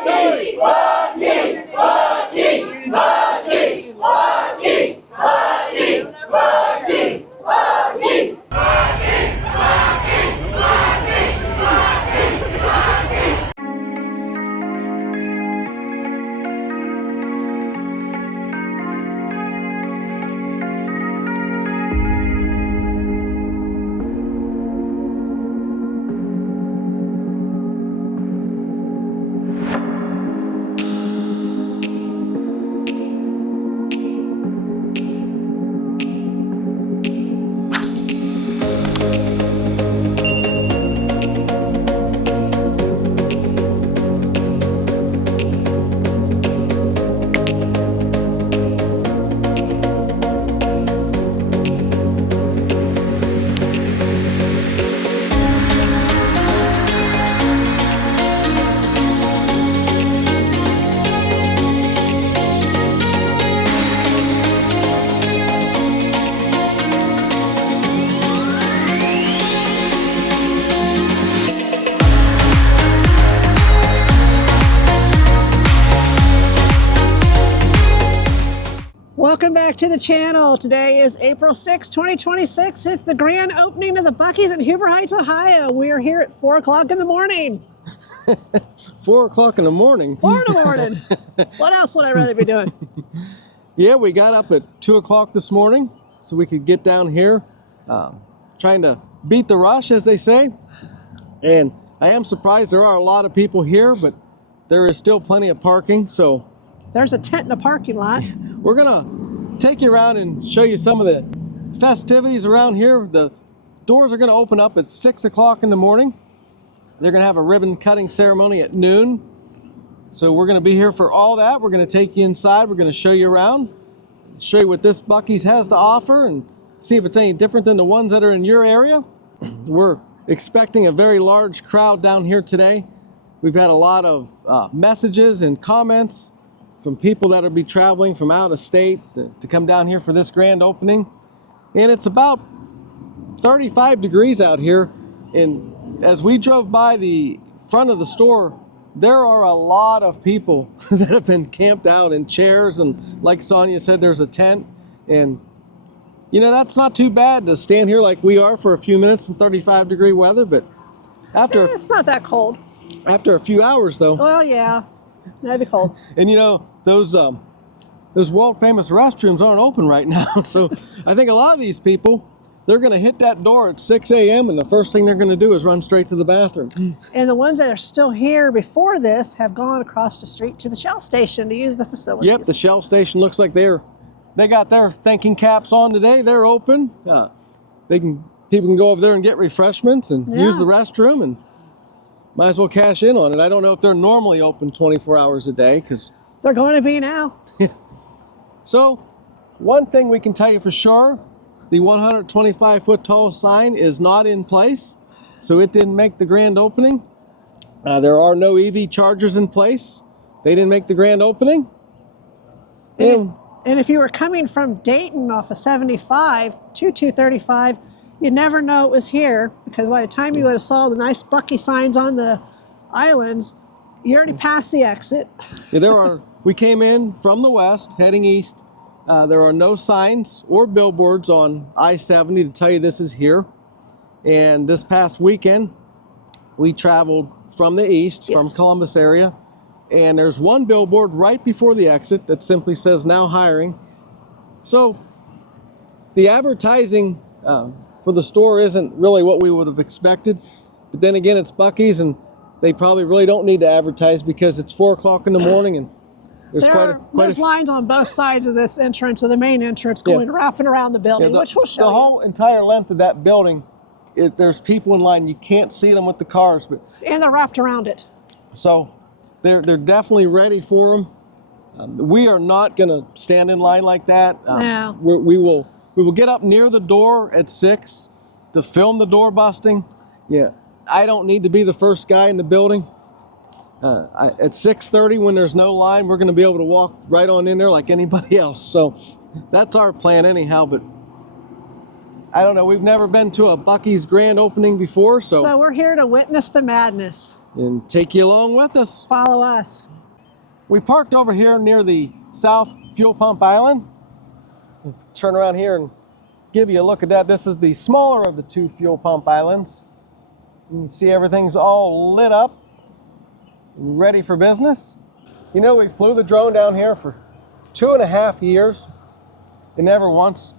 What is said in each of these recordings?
Buc-ee, Buc-ee, Buc-ee, Buc-ee, Buc-ee, Buc-ee, Buc-ee, Buc-ee. Welcome back to the channel. Today is April 6, 2026. It's the grand opening of the Buc-ees in Huber Heights, Ohio. We are here at 4 o'clock in the morning. 4 o'clock in the morning? 4 in the morning. What else would I rather be doing? Yeah, we got up at 2 o'clock this morning so we could get down here, trying to beat the rush, as they say. And I am surprised there are a lot of people here, but there is still plenty of parking. So there's a tent in the parking lot. We're gonna take you around and show you some of the festivities around here. The doors are gonna open up at 6 o'clock in the morning. They're gonna have a ribbon cutting ceremony at noon. So we're gonna be here for all that. We're gonna take you inside. We're gonna show you around, show you what this Buc-ee's has to offer, and see if it's any different than the ones that are in your area. We're expecting a very large crowd down here today. We've had a lot of messages and comments from people that will be traveling from out of state to come down here for this grand opening. And it's about 35 degrees out here. And as we drove by the front of the store, there are a lot of people that have been camped out in chairs. And like Sonia said, there's a tent. And you know, that's not too bad to stand here like we are for a few minutes in 35-degree weather. But after it's not that cold. After a few hours though. Well, yeah, that'd be cold. And you know, those world famous restrooms aren't open right now. So I think a lot of these people, they're going to hit that door at 6 a.m. and the first thing they're going to do is run straight to the bathroom. And the ones that are still here before this have gone across the street to the Shell station to use the facilities. Yep, the Shell station looks like they got their thinking caps on today. They're open. People can go over there and get refreshments and use the restroom, and might as well cash in on it. I don't know if they're normally open 24 hours a day, because they're going to be now. So one thing we can tell you for sure, the 125-foot tall sign is not in place, so it didn't make the grand opening. There are no EV chargers in place. They didn't make the grand opening. And if you were coming from Dayton off of 75 to 235, you'd never know it was here, because by the time you would have saw the nice Buc-ee signs on the islands, you already passed the exit. Yeah, we came in from the west, heading east. There are no signs or billboards on I-70 to tell you this is here. And this past weekend, we traveled from the east, from Columbus area, and there's one billboard right before the exit that simply says "Now Hiring." So the advertising for the store isn't really what we would have expected. But then again, it's Buc-ee's, and they probably really don't need to advertise because it's 4 o'clock in the morning and there's lines on both sides of this entrance, of the main entrance, going wrapping around the building, which we'll show you. The whole entire length of that building, there's people in line. You can't see them with the cars, and they're wrapped around it. So they're definitely ready for them. We are not going to stand in line like that. No. We will get up near the door at 6 to film the door busting. Yeah, I don't need to be the first guy in the building. At 6:30, when there's no line, we're going to be able to walk right on in there like anybody else. So that's our plan anyhow. But I don't know. We've never been to a Buc-ee's grand opening before, so we're here to witness the madness. and take you along with us. Follow us. We parked over here near the South Fuel Pump Island. Turn around here and give you a look at that. This is the smaller of the 2 fuel pump islands. You can see everything's all lit up, ready for business. You know, we flew the drone down here for 2.5 years and never once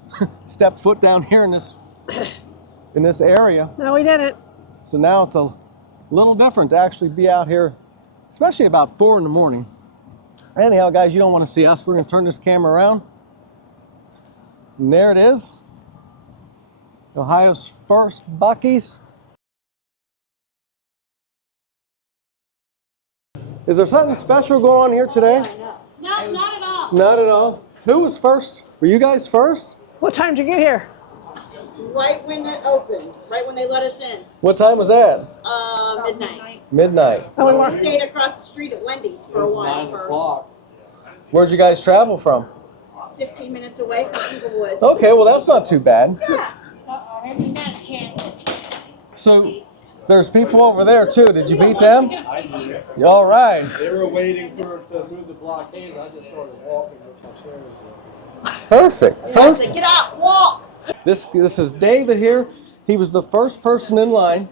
stepped foot down here in this area. No, we didn't. So now it's a little different to actually be out here, especially about 4 in the morning. Anyhow, guys, you don't want to see us. We're going to turn this camera around. And there it is. Ohio's first Buc-ees. Is there something special going on here today? No, not at all. Not at all. Who was first? Were you guys first? What time did you get here? Right when it opened, right when they let us in. What time was that? Midnight. Midnight. Oh, we We weren't. stayed across the street at Wendy's for a while first. Where'd you guys travel from? 15 minutes away from Inglewood. Okay, well that's not too bad. Haven't got a chance. So there's people over there too. Did you beat them? All right. They were waiting for us to move the blockade. I just started walking with my chair. Perfect. I Perfect. said, get out, walk. This is David here. He was the first person in line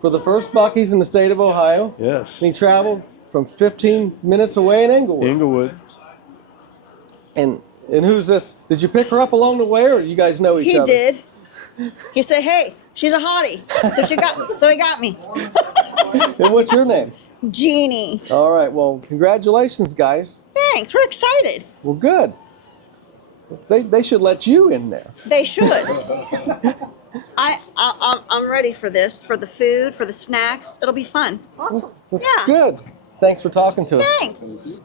for the first Buc-ees in the state of Ohio. Yes. He traveled from 15 minutes away in Inglewood. Inglewood. And who's this? Did you pick her up along the way, or you guys know each He other? did. He said, hey, she's a hottie. So he got me. And what's your name? Jeannie. All right. Well, congratulations, guys. Thanks, we're excited. Well, good. They should let you in there. They should. I'm ready for this, for the food, for the snacks. It'll be fun. Awesome. That's Yeah. good. Thanks for talking to us. Thanks.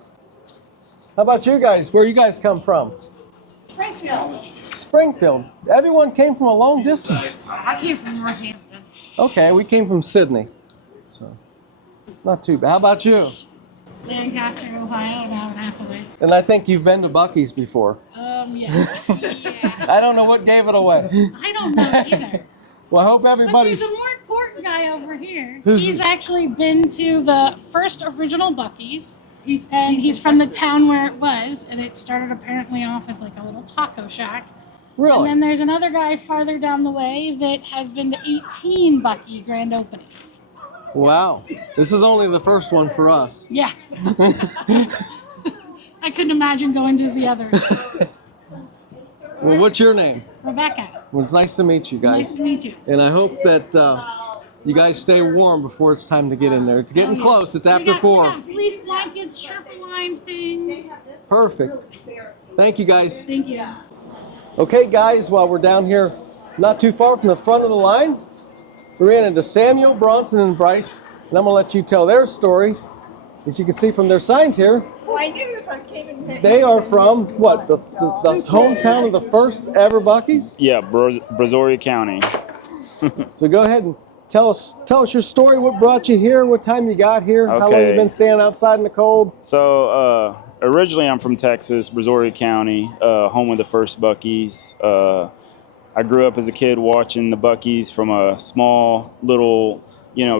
How about you guys? Where you guys come from? Springfield. Springfield. Everyone came from a long distance. I came from Northampton. Okay, we came from Sydney, so not too bad. How about you? Lancaster, Ohio, an hour and a half away. And I think you've been to Buc-ee's before. Yeah. Yeah. I don't know what gave it away. I don't know either. Well, I hope But everybody's. there's a more important guy over here. Who's- He's actually been to the first original Buc-ee's. And he's from the town where it was, and it started apparently off as like a little taco shack. And Really? then there's another guy farther down the way that has been to 18 Buc-ee grand openings. Wow. This is only the first one for us. Yeah. I couldn't imagine going to the others. Well, what's your name? Rebecca, Well, it's nice to meet you nice guys. to meet you. And I hope that you guys stay warm before it's time to get in there. It's getting close. It's after We 4. got fleece blankets, Sherpa line things. Perfect. Thank you, guys. Thank you. Okay, guys, while we're down here, not too far from the front of the line, we ran into Samuel, Bronson, and Bryce, and I'm going to let you tell their story. As you can see from their signs here, Well, I knew if I came in. they are from, what, the hometown of the first ever Buc-ees? Yeah, Brazoria County. So go ahead and tell us your story. What brought you here? What time you got here? How long you Okay. been standing outside in the cold? So originally I'm from Texas, Brazoria County, home of the first Buc-ees. I grew up as a kid watching the Buc-ees from a small little,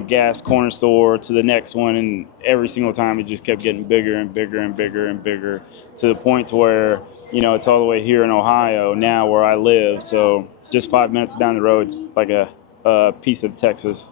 gas corner store to the next one, and every single time it just kept getting bigger and bigger and bigger and bigger to the point to where, it's all the way here in Ohio now where I live. So just 5 minutes down the road, it's like a piece of Texas,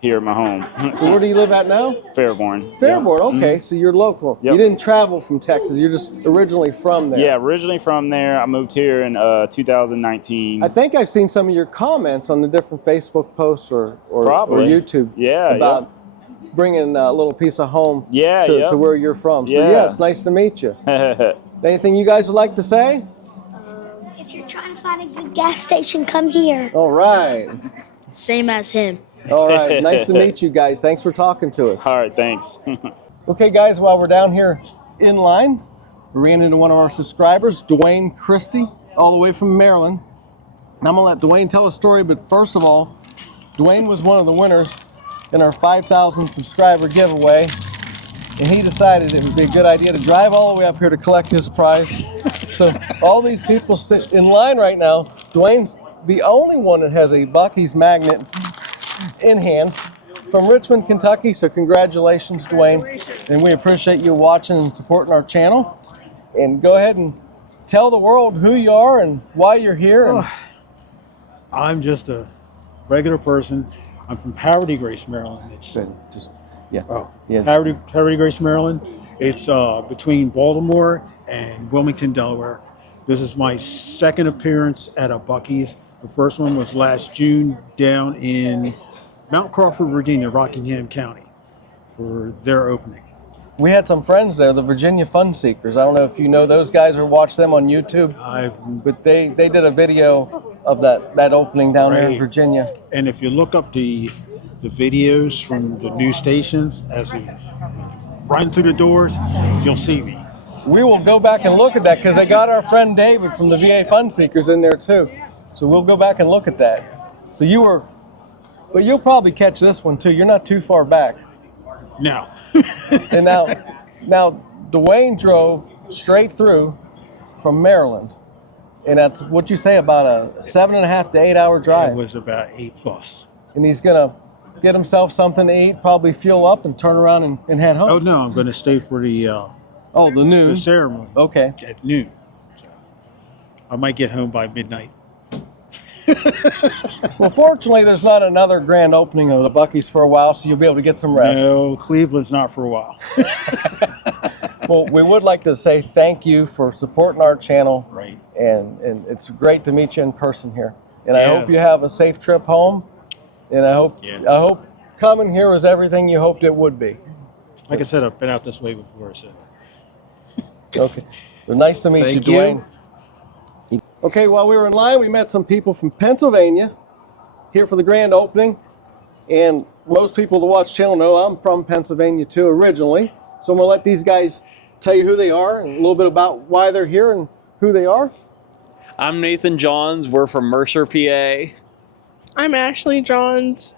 here at my home. So where do you live at now? Fairborn. Fairborn, okay, so you're local. Yep. You didn't travel from Texas, you're just originally from there. Yeah, originally from there. I moved here in 2019. I think I've seen some of your comments on the different Facebook posts or Probably. YouTube Yeah, about bringing a little piece of home Yeah, to, yep. to where you're from. So Yeah. yeah, it's nice to meet you. Anything you guys would like to say? If you're trying to find a good gas station, come here. All right. Same as him. All right, nice to meet you guys. Thanks for talking to us. All right, thanks. Okay, guys, while we're down here in line, we ran into one of our subscribers, Dwayne Christie, all the way from Maryland. And I'm going to let Dwayne tell a story, but first of all, Dwayne was one of the winners in our 5,000 subscriber giveaway, and he decided it would be a good idea to drive all the way up here to collect his prize. So all these people sit in line right now. Dwayne's the only one that has a Buc-ee's magnet in hand. from Richmond, Kentucky. So congratulations, Dwayne. And we appreciate you watching and supporting our channel. And go ahead and tell the world who you are and why you're here. And I'm just a regular person. I'm from Haverty Grace, Maryland. It's Haverty Grace, Maryland. It's between Baltimore and Wilmington, Delaware. This is my second appearance at a Buc-ees. The first one was last June down in Mount Crawford, Virginia, Rockingham County, for their opening. We had some friends there, the Virginia Fun Seekers. I don't know if you know those guys or watch them on YouTube, but they did a video of that opening down there in Virginia. And if you look up the videos from the news stations as they run through the doors, you'll see me. We will go back and look at that because they got our friend David from the VA Fun Seekers in there too. So we'll go back and look at that. So you were, but you'll probably catch this one too. You're not too far back. No. And now Dwayne drove straight through from Maryland. And that's what you say, about a 7.5 to 8 hour drive. It was about 8+. And he's gonna get himself something to eat, probably fuel up and turn around and head home. Oh no, I'm gonna stay for the noon. The ceremony. Okay. At noon. So I might get home by midnight. Well, fortunately, there's not another grand opening of the Buc-ees for a while, so you'll be able to get some rest. No, Cleveland's not for a while. Well, we would like to say thank you for supporting our channel. Right. And it's great to meet you in person here. And I hope you have a safe trip home. And I hope coming here was everything you hoped it would be. Like I said, I've been out this way before, so. Okay. Well, nice to meet you, Thank Dwayne. Okay, while we were in line, we met some people from Pennsylvania here for the grand opening. And most people that watch the channel know I'm from Pennsylvania too originally. So I'm going to let these guys tell you who they are and a little bit about why they're here and who they are. I'm Nathan Johns. We're from Mercer, PA. I'm Ashley Johns.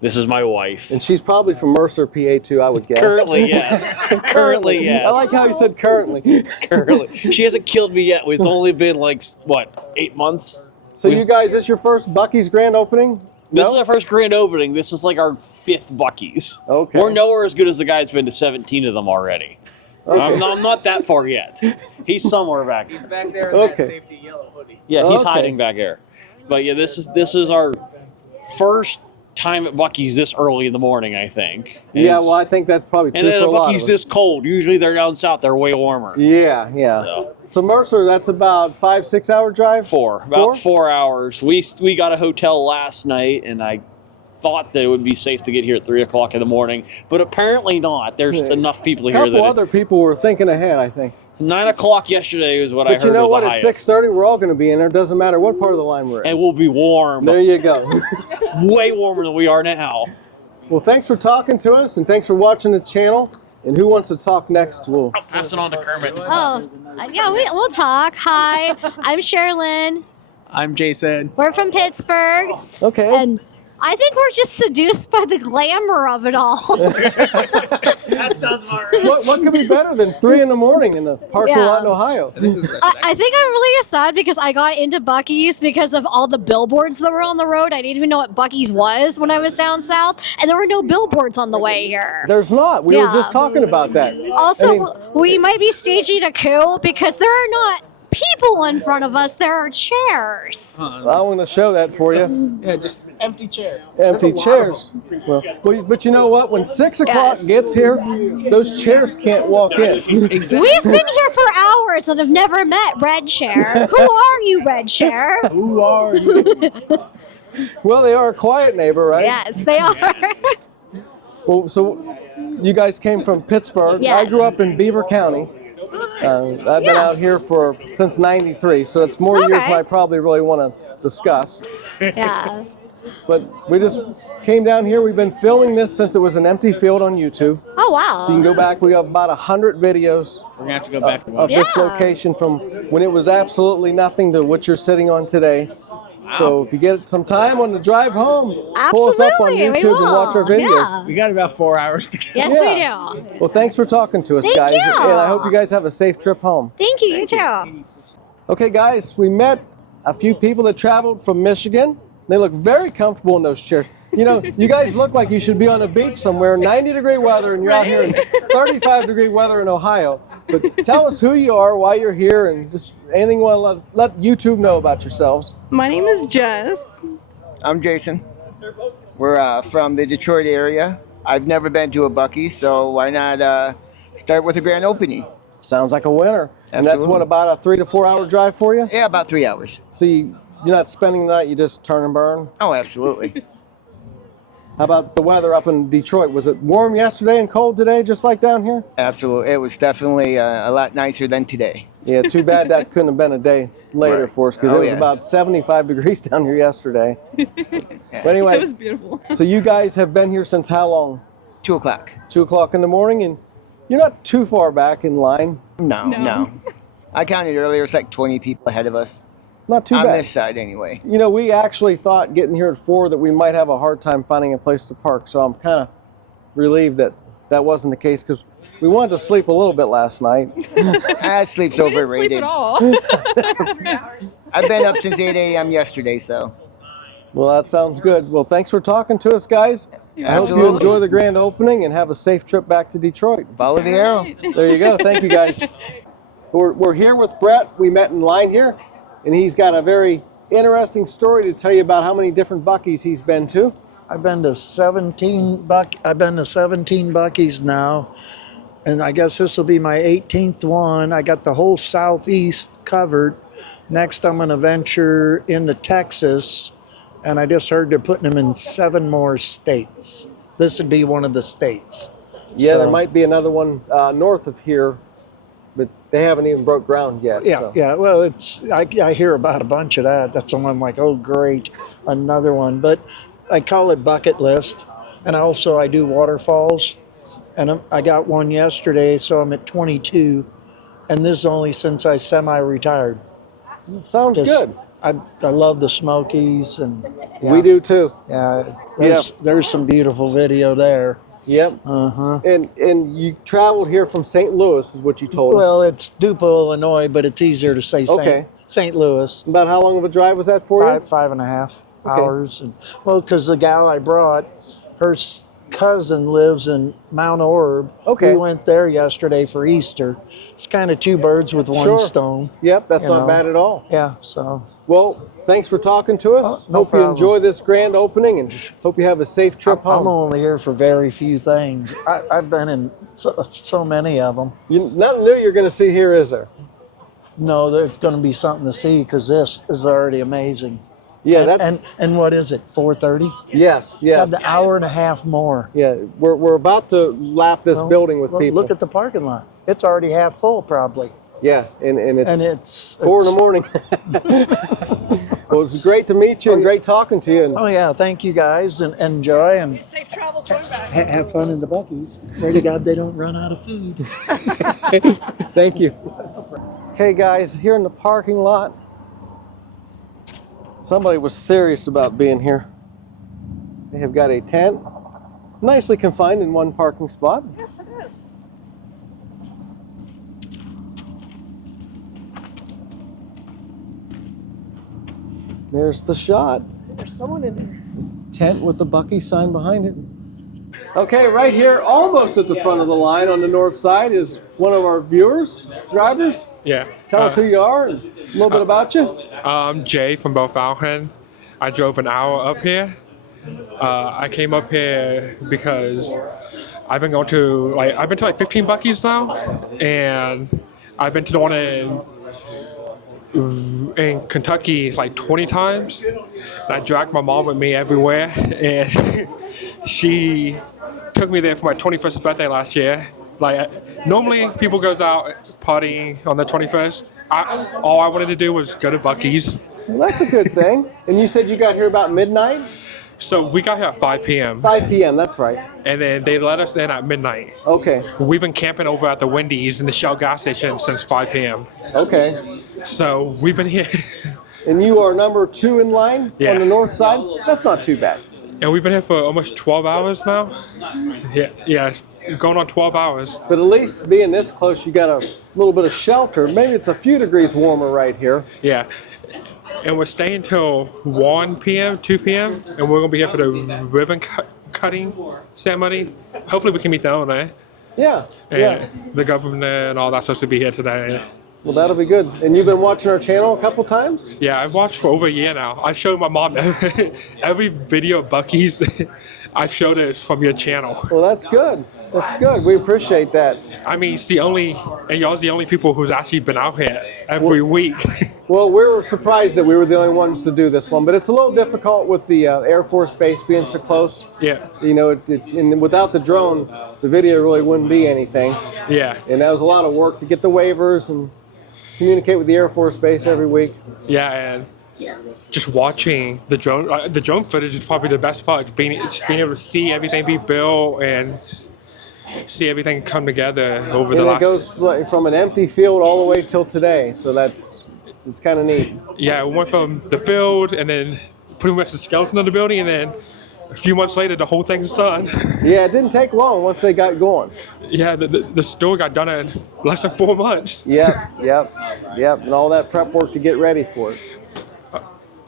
This is my wife. And she's probably from Mercer, PA too, I would guess. Currently, yes. Currently, yes. I like how you said currently. Currently. She hasn't killed me yet. It's only been like, what, 8 months? So you guys, this your first Buc-ee's grand opening? This is our first grand opening. This is like our 5th Buc-ee's. Okay. We're nowhere as good as the guy that's been to 17 of them already. Okay. I'm not that far yet. He's somewhere back. He's back there in that safety yellow hoodie. Yeah, he's hiding back there. But yeah, this is our first time at Buc-ee's this early in the morning, I think. Yeah, well, I think that's probably true. And then for a lot Buc-ee's of us. this cold. Usually they're down south. They're way warmer. Yeah. So Mercer, that's about 5-6 hour drive? About 4 hours. We got a hotel last night, and I thought that it would be safe to get here at 3 o'clock in the morning, but apparently not. There's enough people here. A couple other people were thinking ahead, I think. 9 o'clock yesterday is what I heard. But you know was what? the At highest. 6:30, we're all going to be in there. Doesn't matter what part of the line we're in. And we'll be warm. There you go. Way warmer than we are now. Well, thanks for talking to us, and thanks for watching the channel. And who wants to talk next? We'll pass it on to Kermit. Oh, yeah, we'll talk. Hi, I'm Sherilyn. I'm Jason. We're from Pittsburgh. Okay. And I think we're just seduced by the glamour of it all. That sounds about right. What could be better than 3 in the morning in the parking lot in Ohio? I think I'm really sad because I got into Buc-ee's because of all the billboards that were on the road. I didn't even know what Buc-ee's was when I was down south, and there were no billboards on the way here. There's not. We were just talking about that. Also, we might be staging a coup because there are not people in front of us, there are chairs. I want to show that for you. Yeah, just empty chairs. Empty chairs. Well, but you know what? When 6 o'clock gets here, those chairs can't walk in. We've been here for hours and have never met Red Chair. Who are you, Red Chair? Who are you? Well, they are a quiet neighbor, right? Yes, they are. Well, so you guys came from Pittsburgh. Yes. I grew up in Beaver County. I've been out here since '93, so it's more years than I probably really want to discuss. Yeah. But we just came down here. We've been filming this since it was an empty field on YouTube. Oh, wow. So you can go back. We have about 100 videos. We're going to have to go back and of watch this location from when it was absolutely nothing to what you're sitting on today. So if you get some time on the drive home, pull us up on Absolutely, we YouTube and watch our will. videos. Yeah. We got about 4 hours to get. Yes, we do. Well, thanks for talking to us, Thank guys. you. And I hope you guys have a safe trip home. Thank you, you too. Okay, guys, we met a few people that traveled from Michigan. They look very comfortable in those chairs. You know, you guys look like you should be on a beach somewhere, 90-degree weather, and you're out here in 35-degree weather in Ohio. But tell us who you are, why you're here, and just anything you want to let YouTube know about yourselves. My name is Jess. I'm Jason. We're from the Detroit area. I've never been to a Buc-ee, so why not start with a grand opening? Sounds like a winner. And that's Absolutely. what, about a 3 to 4 hour drive for you? Yeah, about 3 hours. So you're not spending the night, you just turn and burn? Oh, absolutely. How about the weather up in Detroit? Was it warm yesterday and cold today, just like down here? Absolutely. It was definitely a lot nicer than today. Yeah, too bad that couldn't have been a day later Right. for us, because Oh, it was yeah. about 75 degrees down here yesterday. But anyway, It was beautiful. so you guys have been here since how long? 2 o'clock. 2 o'clock in the morning, and you're not too far back in line. No. I counted earlier, it's like 20 people ahead of us. Not too on bad. this side anyway. You know, we actually thought getting here at 4 that we might have a hard time finding a place to park, so I'm kind of relieved that that wasn't the case, because we wanted to sleep a little bit last night. Sleep's We didn't overrated. sleep at all. I've been up since 8 a.m. yesterday, so. Well, that sounds good. Well, thanks for talking to us, guys. I hope you Absolutely. enjoy the grand opening and have a safe trip back to Detroit. Follow the arrow. There you go. Thank you, guys. We're here with Brett. We met in line here, and he's got a very interesting story to tell you about how many different Buc-ees he's been to. I've been to 17 Buc-ees now, and I guess this will be my 18th one. I got the whole southeast covered. Next, I'm going to venture into Texas, and I just heard they're putting them in 7 more states. This would be one of the states. Yeah, So- there might be another one north of here, but they haven't even broke ground yet. Yeah, so. yeah. Well, I hear about a bunch of that. That's when I'm like, oh, great, another one. But I call it bucket list, and I do waterfalls, and I got one yesterday, so I'm at 22, and this is only since I semi-retired. Sounds good. I love the Smokies, and yeah. We do too. Yeah, there's some beautiful video there. Yep. Uh-huh. And you traveled here from St. Louis, is what you told us. Well, it's Dupo, Illinois, but it's easier to say Okay. St. Louis. About how long of a drive was that for you? 5.5 Okay. hours. And well, because the gal I brought, her cousin lives in Mount Orb. Okay. We went there yesterday for Easter. It's kind of 2 birds with one Sure. stone. Yep, that's you not know. bad at all. Yeah, so. Well, thanks for talking to us. Oh, no hope problem. you enjoy this grand opening, and hope you have a safe trip I'm home. only here for very few things. I've been in so many of them. Nothing new you're going to see here, is there? No, there's going to be something to see because this is already amazing. Yeah, and, that's and what is it? 4:30? yes. Got an hour and a half more. Yeah, we're about to lap this building with Well, people. Look at the parking lot. It's already half full, probably. Yeah, and it's, And it's 4 in the morning. Well, it's great to meet you and great talking to you. And Oh yeah, thank you guys, and enjoy and Safe travels going back. have fun in the Buc-ees. Pray to God they don't run out of food. Thank you. Okay, guys, here in the parking lot, somebody was serious about being here. They have got a tent, nicely confined in one parking spot. Yes, it is. There's the shot. There's someone in there. Tent with the Buc-ee sign behind it. Okay, right here, almost at the front of the line on the north side, is one of our viewers, subscribers. Yeah. Tell us who you are and a little bit about you. I'm Jay from Belfalcon. I drove an hour up here. I came up here because I've been to like 15 Buc-ees now, and I've been to the one in Kentucky like 20 times. And I dragged my mom with me everywhere, and she took me there for my 21st birthday last year. Like normally people goes out partying on the 21st. All I wanted to do was go to Buc-ees. Well, that's a good thing. And you said you got here about midnight? So we got here at 5 p.m. 5 p.m., that's right. And then they let us in at midnight. Okay. We've been camping over at the Wendy's in the Shell gas station since 5 p.m. Okay. So we've been here. And you are number 2 in line Yeah. on the north side? That's not too bad. And we've been here for almost 12 hours now. Yeah, going on 12 hours. But at least being this close, you got a little bit of shelter. Maybe it's a few degrees warmer right here. Yeah. and we're staying till 1 p.m., 2 p.m., and we're going to be here for the ribbon cutting ceremony. Hopefully we can meet the owner. Yeah, And the governor and all that supposed to be here today. Well, that'll be good. And you've been watching our channel a couple times? Yeah, I've watched for over a year now. I've showed my mom every video of Buc-ee's. I've showed it from your channel. Well, that's good. That's good. We appreciate that. I mean, it's the only, and y'all's the only people who's actually been out here every week. Well, we're surprised that we were the only ones to do this one, but it's a little difficult with the Air Force Base being so close. Yeah. You know, and without the drone, the video really wouldn't be anything. Yeah. And that was a lot of work to get the waivers and communicate with the Air Force Base every week. Yeah, and just watching the drone footage is probably the best part. Just being able to see everything be built and see everything come together over the last. And it goes like, from an empty field all the way till today, so it's kind of neat. Yeah, we went from the field and then pretty much the skeleton of the building, and then a few months later the whole thing's done. Yeah, it didn't take long once they got going. Yeah, the store got done in less than 4 months. Yep, and all that prep work to get ready for it.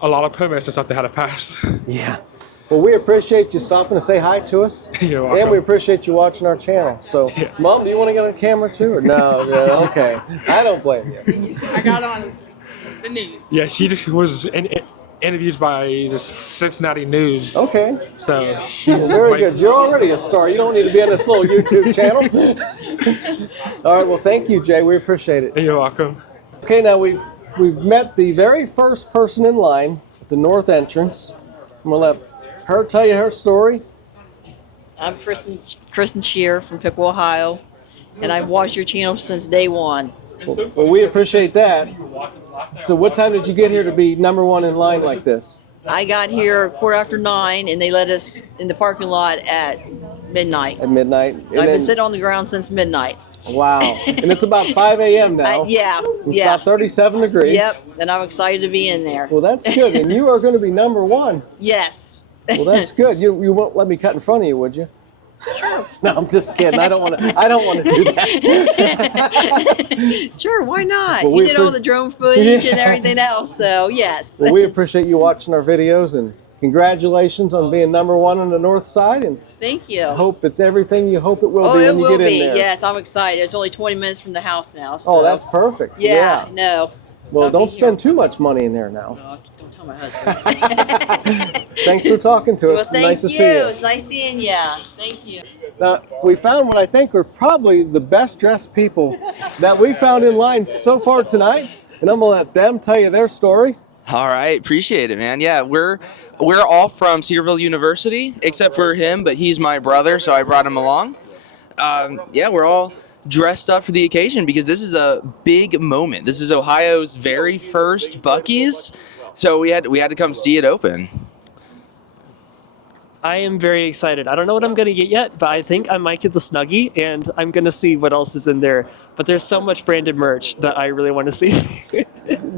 A lot of permits and stuff they had to pass. Yeah. Well, we appreciate you stopping to say hi to us. You're welcome. And we appreciate you watching our channel. So, Mom, do you want to get on camera too? Or no? Yeah, okay. I don't blame you. I got on the news. Yeah, she just was interviewed by the Cincinnati News. Okay. So well, very good. You're already a star. You don't need to be on this little YouTube channel. All right. Well, thank you, Jay. We appreciate it. You're welcome. Okay. Now we've met the very first person in line at the north entrance. I'm gonna let her tell you her story. I'm Kristen Shear from Piqua, Ohio, and I've watched your channel since day one. Well, we appreciate that. So what time did you get here to be #1 in line like this? I got here 9:15, and they let us in the parking lot at midnight. At midnight? So I've been sitting on the ground since midnight. Wow. And it's about 5 a.m. now. Yeah. It's about 37 degrees. Yep, and I'm excited to be in there. Well, that's good. And you are going to be #1. Yes. Well, that's good. You won't let me cut in front of you, would you? Sure. No, I'm just kidding. I don't want to do that. Sure, why not? Well, you did all the drone footage and everything else, so yes. Well, we appreciate you watching our videos, and congratulations on being #1 on the north side. And thank you. I hope it's everything you hope it will be it when you will get be. in there. Yes, I'm excited. It's only 20 minutes from the house now. So. Oh, that's perfect. Yeah, no. Well, don't spend too much money in there now. No, don't tell my husband. Thanks for talking to us. Well, thank nice to you. see you. It's nice seeing you. Thank you. Now, we found what I think are probably the best dressed people that we found in line so far tonight, and I'm gonna let them tell you their story. All right, appreciate it, man. Yeah, we're all from Cedarville University, except for him, but he's my brother, so I brought him along. Yeah, we're all dressed up for the occasion because this is a big moment. This is Ohio's very first Buc-ees, so we had to come see it open. I am very excited. I don't know what I'm going to get yet, but I think I might get the Snuggie, and I'm going to see what else is in there. But there's so much branded merch that I really want to see.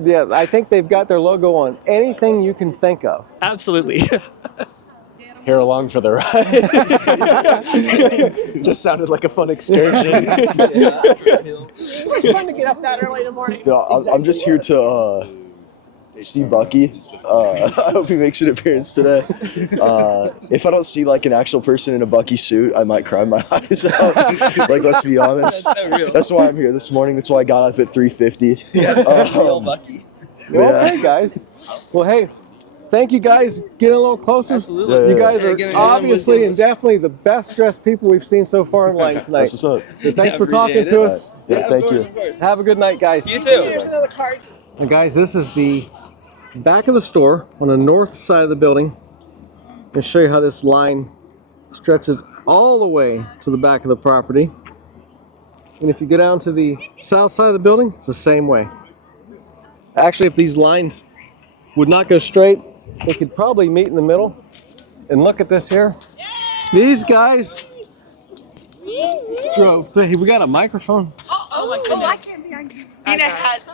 Yeah, I think they've got their logo on anything you can think of. Absolutely. Here along for the ride. Just sounded like a fun excursion. It's fun to get up that early in the morning. I'm just here to see Buc-ee. I hope he makes an appearance today. If I don't see like an actual person in a Buc-ee suit, I might cry my eyes out. Like, let's be honest. That's so real. That's why I'm here this morning. That's why I got up at 3:50. Yeah, that's real Buc-ee. Well, okay, guys. Well, hey, thank you guys. Get a little closer. Absolutely. You guys are Yeah, obviously and definitely the best dressed people we've seen so far in line tonight. That's what's up. And thanks for talking to us. Yeah, thank you. Have a good night, guys. You too. Here's another card. And guys, this is the back of the store on the north side of the building. I'm going to show you how this line stretches all the way to the back of the property. And if you go down to the south side of the building, it's the same way. Actually, if these lines would not go straight, they could probably meet in the middle. And look at this here. These guys drove through. We got a microphone. Oh my goodness.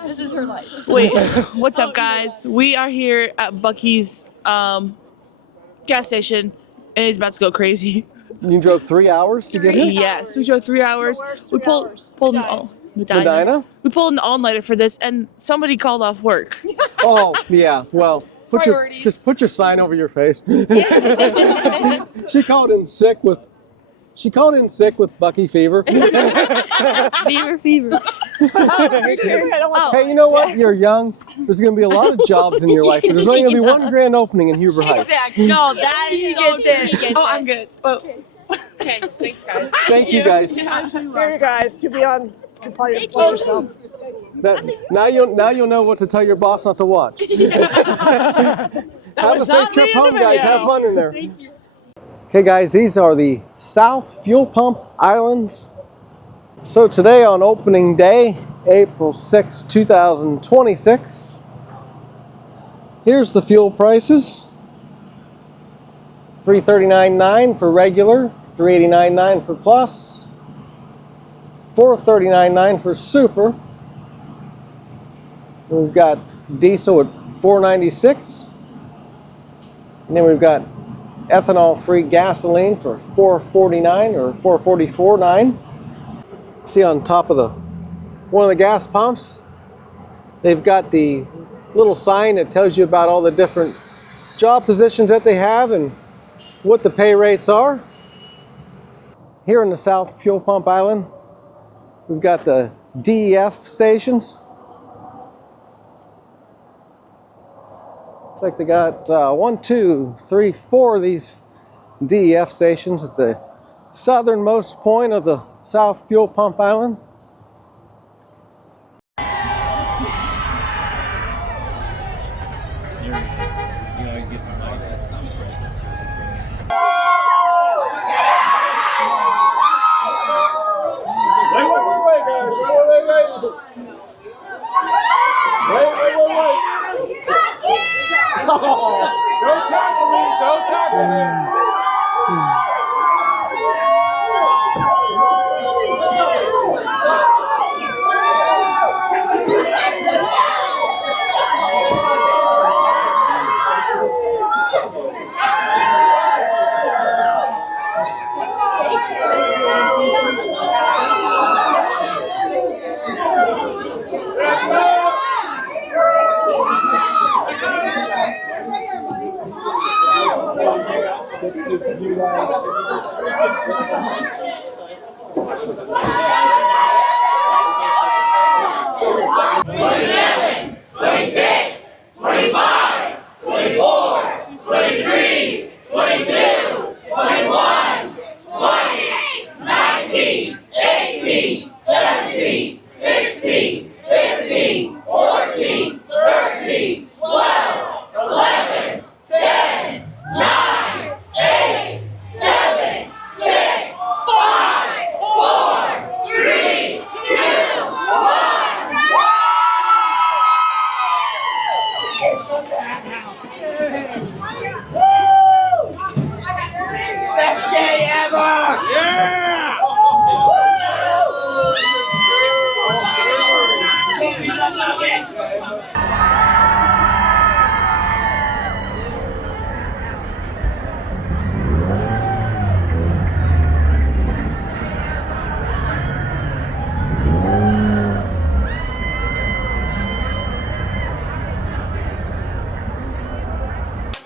This is her life. Wait, what's up, guys? We are here at Buc-ee's gas station, and it's about to go crazy. You drove 3 hours to get here? Yes, we drove 3 hours. We pulled Medina? We pulled an all-nighter for this, and somebody called off work. Oh, yeah. Well, just put your sign over your face. She called in sick with Buc-ee fever. Fever. Hey, you know what? You're young. There's going to be a lot of jobs in your life, but there's only going to be one grand opening in Huber Heights. Exactly. No, that is so good. Oh, I'm good. Oh. Okay, thanks, guys. Thank you, guys. Here, you guys. You'll be on. You can probably watch yourself. Now you'll know what to tell your boss not to watch. Have a safe trip home, guys. Have fun in there. Okay, guys, these are the South Fuel Pump Islands. So today on opening day, April 6, 2026, here's the fuel prices. $339.9 for regular, $389.9 for plus, $439.9 for super. We've got diesel at $496, and then we've got ethanol-free gasoline for $449 or $444.9. See on top of one of the gas pumps, they've got the little sign that tells you about all the different job positions that they have and what the pay rates are. Here in the South Fuel Pump Island, we've got the DEF stations. Looks like they got 1, 2, 3, 4 of these DEF stations at the southernmost point of the South Fuel Pump Island.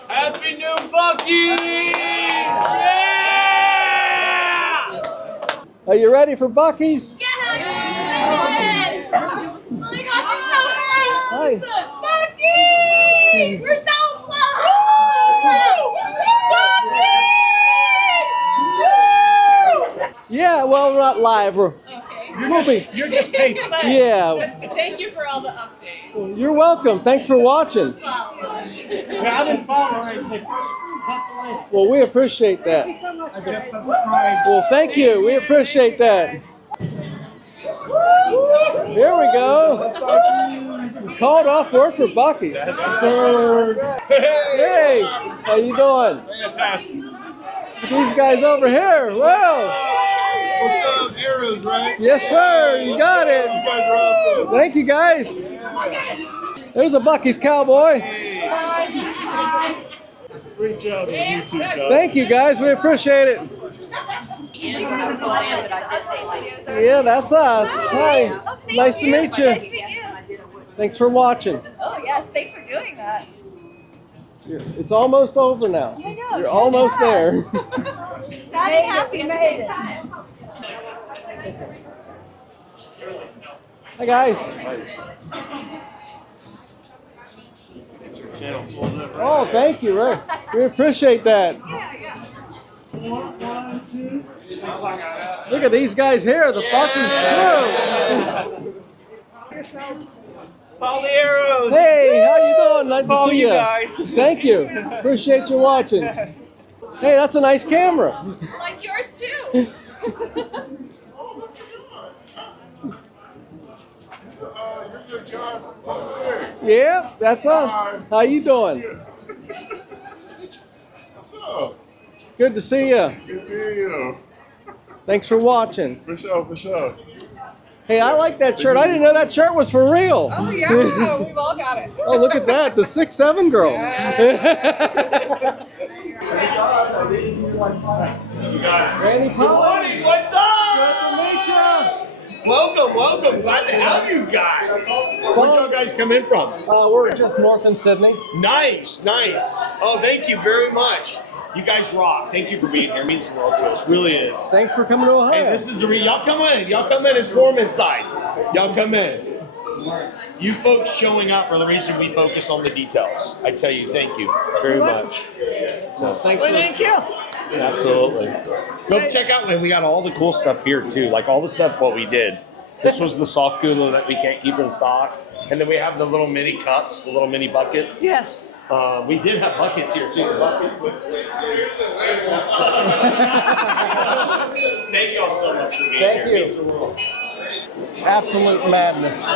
Happy New Buc-ee! Yeah! Are you ready for Buc-ees? Yeah! Oh my gosh, you're so close! Buc-ees! We're so close! Buc-ees! Yeah, well, we're not live. We'll be. You're just paper. Yeah. Thank you for all the updates. You're welcome. Thanks for watching. I've been following. Well, we appreciate that. I just subscribed. Well, thank you. We appreciate that. Here we go. Called off work for Buc-ees. Hey, how you doing? Fantastic. These guys over here. Well. What's up? Arrows, right? Yes, sir. You got it. You guys are awesome. Thank you, guys. There's a Buc-ee's cowboy. Great job on YouTube, guys. Thank you, guys. We appreciate it. Yeah, that's us. Hi. Nice to meet you. Nice to meet you. Thanks for watching. Oh yes, thanks for doing that. It's almost over now. I know, You're almost there. Sad and happy at the same time. Hi guys. Oh, thank you, Ray. We appreciate that. Look at these guys here, the Buc-ees crew. Follow the arrows. Hey, how you doing? Nice to Follow see you you. guys. Thank you. Appreciate you watching. Hey, that's a nice camera. Like yours too. Yeah, that's us. How you doing? What's up? Good to see you. Good seeing you. Thanks for watching. For sure, for sure. Hey, I like that shirt. I didn't know that shirt was for real. Oh yeah, we've all got it. Oh, look at that. The 6'7" girls. Randy Good morning. What's up? Good to meet you. Welcome, welcome. Glad to have you guys. Where'd y'all guys come in from? We're just north in Sydney. Nice, nice. Oh, thank you very much. You guys rock. Thank you for being here. It means the world to us. Really is. Thanks for coming to Ohio. Hey, this is the y'all come in. Y'all come in. It's warm inside. Y'all come in. You folks showing up are the reason we focus on the details. I tell you, thank you very much. So thanks Well, thank you. absolutely. Go check out, and we got all the cool stuff here too. Like all the stuff what we did. This was the soft cooler that we can't keep in stock, and then we have the little mini cups, the little mini buckets. Yes. We did have buckets here too. Buckets with Thank y'all so much for being Thank here. you. It means the world. Absolute madness.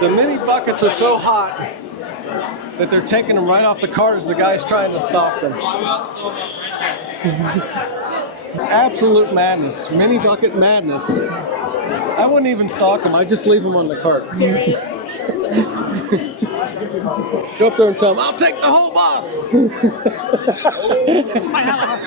The mini buckets are so hot that they're taking them right off the cart as the guy's trying to stop them. Absolute madness. Mini bucket madness. I wouldn't even stock them. I just leave them on the cart. Go up there and tell them, I'll take the whole box. So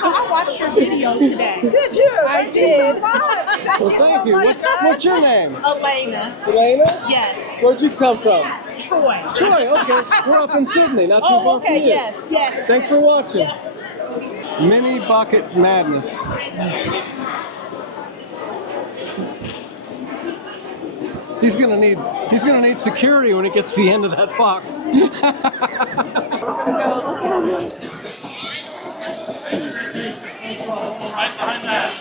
I watched your video today. Did you? I Thank did. you so much. Well, thank you. What's your name? Elena. Elena? Yes. Where'd you come from? Troy. Troy, okay. We're up in Sydney, not too Oh, far okay. from you. Yes. Yes. Thanks for watching. Mini bucket madness. He's gonna need security when he gets to the end of that box. Right behind that.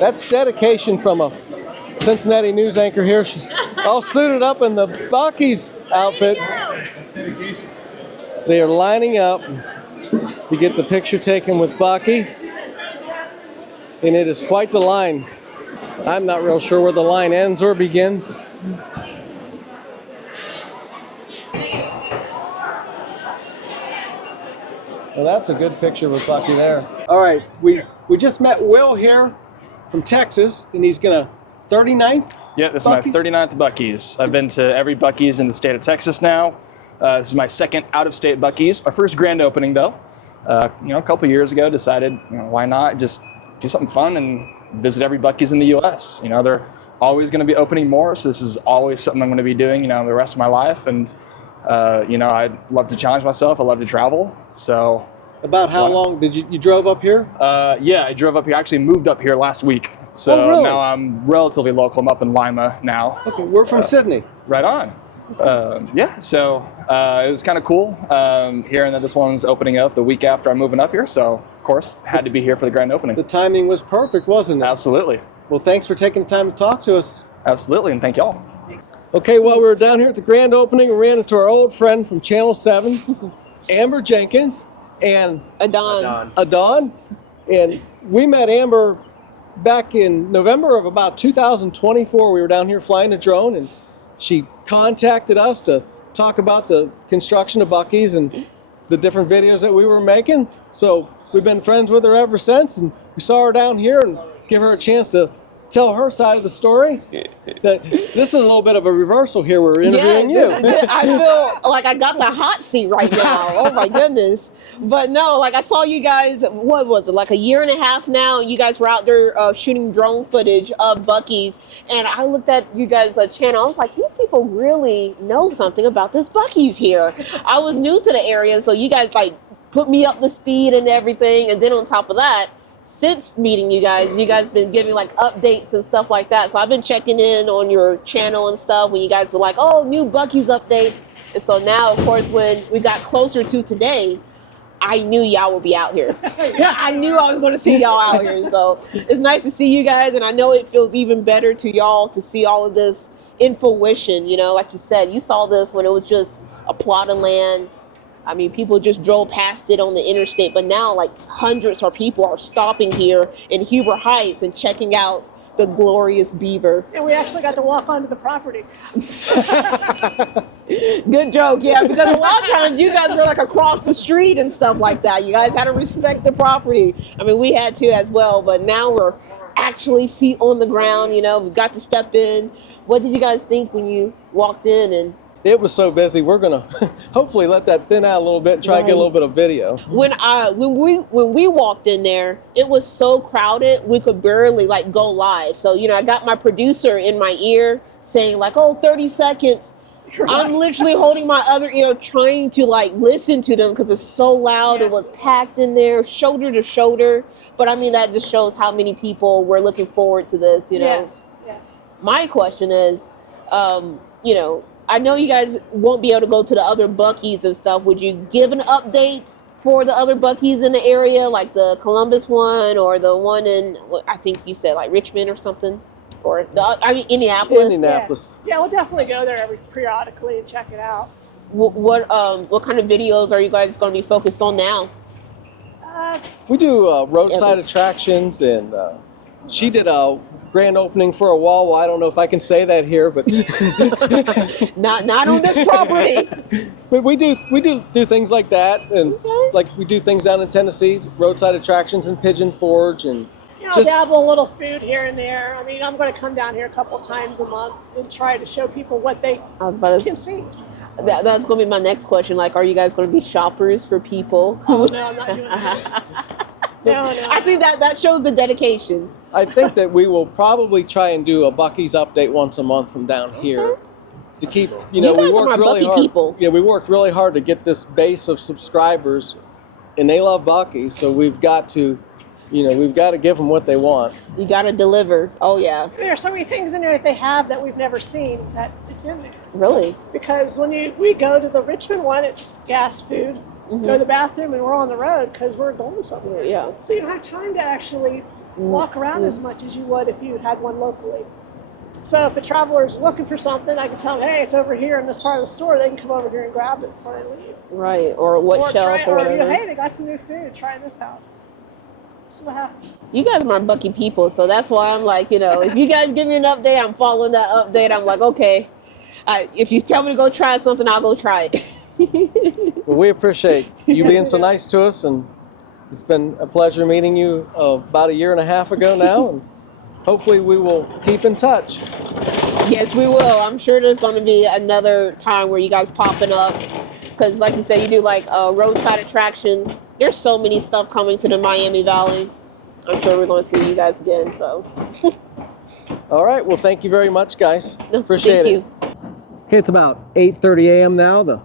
That's dedication from a Cincinnati news anchor here. She's all suited up in the Buc-ees outfit. They are lining up to get the picture taken with Buc-ee, and it is quite the line. I'm not real sure where the line ends or begins. Well, that's a good picture with Buc-ee there. All right, we just met Will here from Texas, and he's gonna 39th? Yeah, this Buc-ees? is my 39th Buc-ees. I've been to every Buc-ees in the state of Texas now. This is my second out-of-state Buc-ees. My first grand opening, though. A couple years ago, decided, why not just do something fun and visit every Buc-ees in the U.S. They're always going to be opening more, so this is always something I'm going to be doing, the rest of my life. And I'd love to challenge myself. I love to travel. So, about how long did you drove up here? Yeah, I drove up here. I actually moved up here last week. So really? now I'm relatively local. I'm up in Lima now. Okay, we're from Sydney. Right on. Yeah, so it was kind of cool hearing that this one's opening up the week after I'm moving up here. So, of course, had to be here for the grand opening. The timing was perfect, wasn't it? Absolutely. Well, thanks for taking the time to talk to us. Absolutely, and thank y'all. Okay, well, we were down here at the grand opening. We ran into our old friend from Channel 7, Amber Jenkins, and Adon. Adon. And we met Amber back in November of about 2024. We were down here flying a drone, and she contacted us to talk about the construction of Buc-ees and the different videos that we were making. So we've been friends with her ever since, and we saw her down here and give her a chance to tell her side of the story. That this is a little bit of a reversal here. We're interviewing you. I feel like I got the hot seat right now. Oh my goodness. But no, like I saw you guys, what was it, like a year and a half now, you guys were out there shooting drone footage of Buc-ees, and I looked at you guys' channel. I was like, these people really know something about this Buc-ees here. I was new to the area, so you guys like put me up to speed and everything, and then on top of that, since meeting you guys been giving like updates and stuff like that. So I've been checking in on your channel and stuff when you guys were like, oh, new Buc-ees update. And so now, of course, when we got closer to today, I knew y'all would be out here. I knew I was going to see y'all out here. So it's nice to see you guys. And I know it feels even better to y'all to see all of this in fruition. You know, like you said, you saw this when it was just a plot of land. I mean, people just drove past it on the interstate, but now like hundreds of people are stopping here in Huber Heights and checking out the glorious beaver. And we actually got to walk onto the property. Good joke, yeah, because a lot of times you guys were like across the street and stuff like that. You guys had to respect the property. I mean, we had to as well, but now we're actually feet on the ground, you know, we got to step in. What did you guys think when you walked in? And it was so busy. We're gonna hopefully let that thin out a little bit and try to get a little bit of video. When we walked in there, it was so crowded we could barely like go live. So, you know, I got my producer in my ear saying like, oh, 30 seconds. I'm literally holding my other ear trying to like listen to them because it's so loud. Yes. It was packed in there, shoulder to shoulder. But I mean, that just shows how many people were looking forward to this, you know. Yes, yes. My question is, you know, I know you guys won't be able to go to the other Buc-ees and stuff. Would you give an update for the other Buc-ees in the area, like the Columbus one or the one in, I think you said like Richmond or something? Or, Indianapolis? Indianapolis. Yeah, we'll definitely go there periodically and check it out. What kind of videos are you guys going to be focused on now? We do roadside attractions, and she did a grand opening for a wall. Well, I don't know if I can say that here, but not on this property. But we do things like that, and like we do things down in Tennessee, roadside attractions in Pigeon Forge, and you know, dabble a little food here and there. I mean, I'm going to come down here a couple times a month and try to show people what they can see. That's going to be my next question. Like, are you guys going to be shoppers for people? Oh, no, I'm not doing that. No. I think that shows the dedication. I think that we will probably try and do a Buc-ee's update once a month from down here to keep, you know, we worked really hard. People. Yeah, we worked really hard to get this base of subscribers, and they love Buc-ee's, so we've got to, you know, we've got to give them what they want. You got to deliver. Oh, yeah. There are so many things in there that they have that we've never seen that it's in there. Really? Because when we go to the Richmond one, it's gas food. Mm-hmm. Go to the bathroom and we're on the road because we're going somewhere. Yeah. So you don't have time to actually walk around as much as you would if you had one locally. So if a traveler's looking for something, I can tell them, hey, it's over here in this part of the store. They can come over here and grab it before they leave. Right. Or what shelf or whatever. You know, hey, they got some new food. Try this out. See what happens. You guys are my Buc-ee people, so that's why I'm like, you know, if you guys give me an update, I'm following that update. I'm like, okay, if you tell me to go try something, I'll go try it. Well, we appreciate you being so nice to us, and it's been a pleasure meeting you about a year and a half ago now, and hopefully we will keep in touch. Yes, we will. I'm sure there's going to be another time where you guys popping up, because like you said, you do like roadside attractions. There's so many stuff coming to the Miami Valley. I'm sure we're going to see you guys again. So. All right. Well, thank you very much, guys. Appreciate it. Thank you. Okay, it's about 8:30 a.m. now. The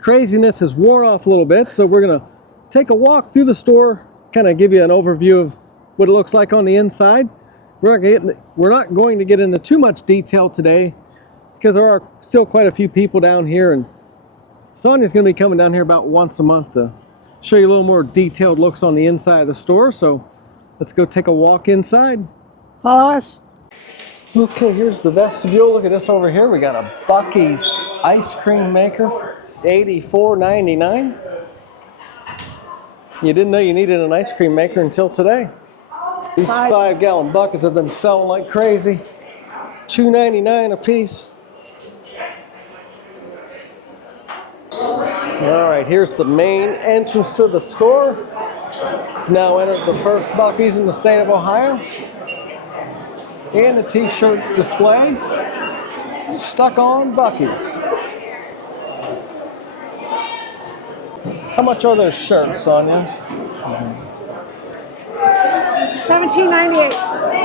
craziness has worn off a little bit, so we're going to take a walk through the store, kind of give you an overview of what it looks like on the inside. We're not going to get into too much detail today because there are still quite a few people down here, and Sonia's going to be coming down here about once a month to show you a little more detailed looks on the inside of the store. So let's go take a walk inside. Pause. Okay, here's the vestibule. Look at this over here. We got a Buc-ee's ice cream maker for $84.99. You didn't know you needed an ice cream maker until today. These 5-gallon buckets have been selling like crazy. $2.99 a piece. All right, here's the main entrance to the store. Now entered the first Buc-ees in the state of Ohio. And the t-shirt display. Stuck on Buc-ees. How much are those shirts, Sonia? $17.98.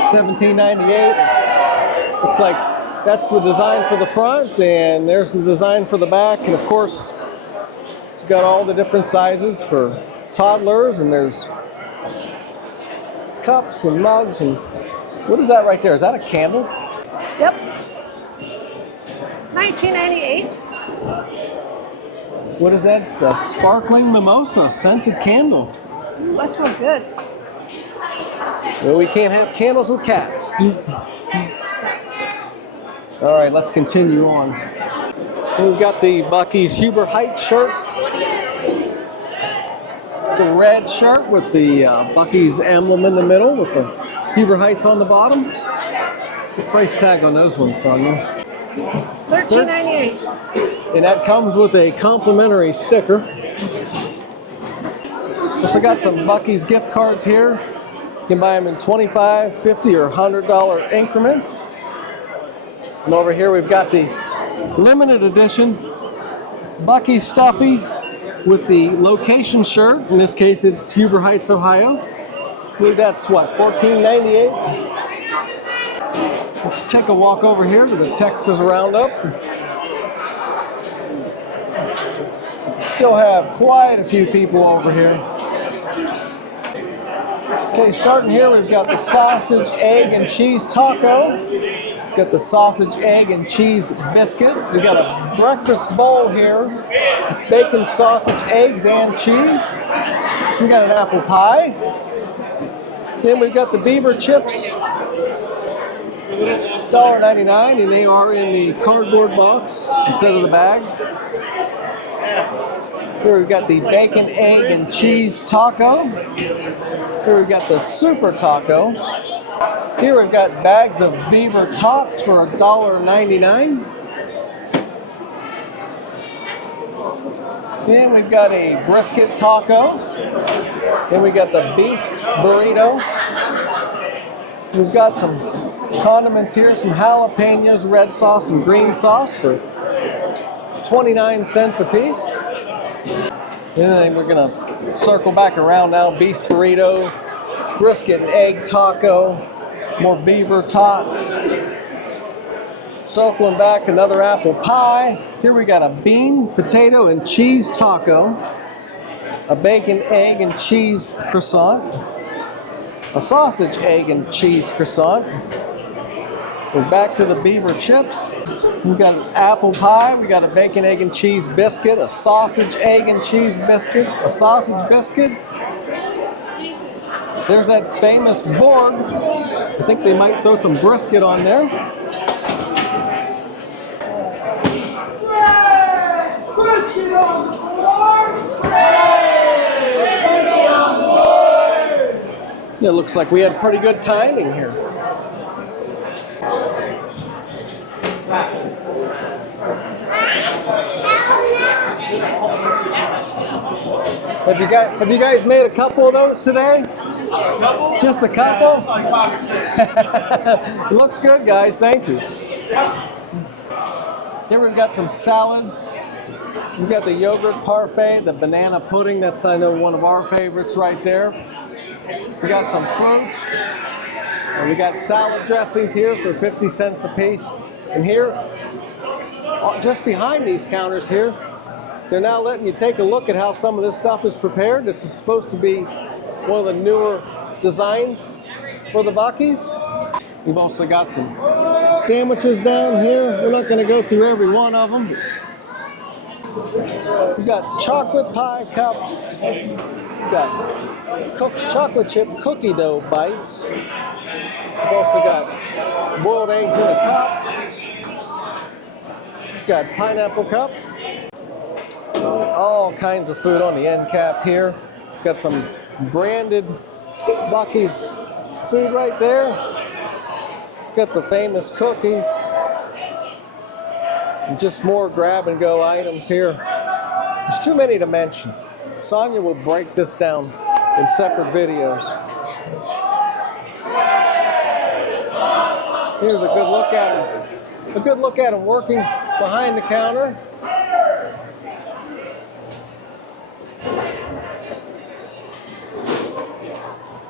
$17.98. Looks like that's the design for the front, and there's the design for the back. And of course, it's got all the different sizes for toddlers, and there's cups and mugs. And what is that right there? Is that a candle? Yep. $19.98. What is that? It's a sparkling mimosa scented candle. Ooh, that smells good. Well, we can't have candles with cats. All right, let's continue on. We've got the Buc-ees Huber Heights shirts. It's a red shirt with the Buc-ees emblem in the middle with the Huber Heights on the bottom. What's the price tag on those ones, Sonia? $13.98. And that comes with a complimentary sticker. Also got some Buc-ees gift cards here. You can buy them in $25, $50, or $100 increments. And over here we've got the limited edition Buc-ees stuffy with the location shirt. In this case, it's Huber Heights, Ohio. I believe that's what, $14.98? Let's take a walk over here to the Texas Roundup. Still have quite a few people over here. Okay, starting here, we've got the sausage, egg, and cheese taco. We've got the sausage, egg, and cheese biscuit. We've got a breakfast bowl here with bacon, sausage, eggs, and cheese. We've got an apple pie. Then we've got the beaver chips, $1.99, and they are in the cardboard box instead of the bag. Here we've got the bacon, egg, and cheese taco. Here we've got the super taco. Here we've got bags of beaver tots for $1.99. Then we've got a brisket taco. Then we got the beast burrito. We've got some condiments here, some jalapenos, red sauce, and green sauce for 29 cents a piece. And then we're gonna circle back around now. Beast burrito, brisket and egg taco, more beaver tots. Circling back, another apple pie. Here we got a bean, potato, and cheese taco, a bacon, egg, and cheese croissant, a sausage, egg, and cheese croissant. We're back to the beaver chips. We've got an apple pie, we got a bacon, egg, and cheese biscuit, a sausage, egg, and cheese biscuit, a sausage biscuit. There's that famous board. I think they might throw some brisket on there. Brisket on the board! It looks like we had pretty good timing here. Have you guys made a couple of those today? Just a couple? Looks good, guys. Thank you. Here we've got some salads. We've got the yogurt parfait, the banana pudding. That's, I know, one of our favorites right there. We got some fruit. And we got salad dressings here for 50 cents a piece. And here, just behind these counters here, they're now letting you take a look at how some of this stuff is prepared. This is supposed to be one of the newer designs for the Buc-ees. We've also got some sandwiches down here. We're not going to go through every one of them. We've got chocolate pie cups. We've got chocolate chip cookie dough bites. We've also got boiled eggs in a cup. We've got pineapple cups. All kinds of food on the end cap here. Got some branded Buc-ee's food right there. Got the famous cookies. And just more grab and go items here. There's too many to mention. Sonia will break this down in separate videos. Here's a good look at him. A good look at him working behind the counter.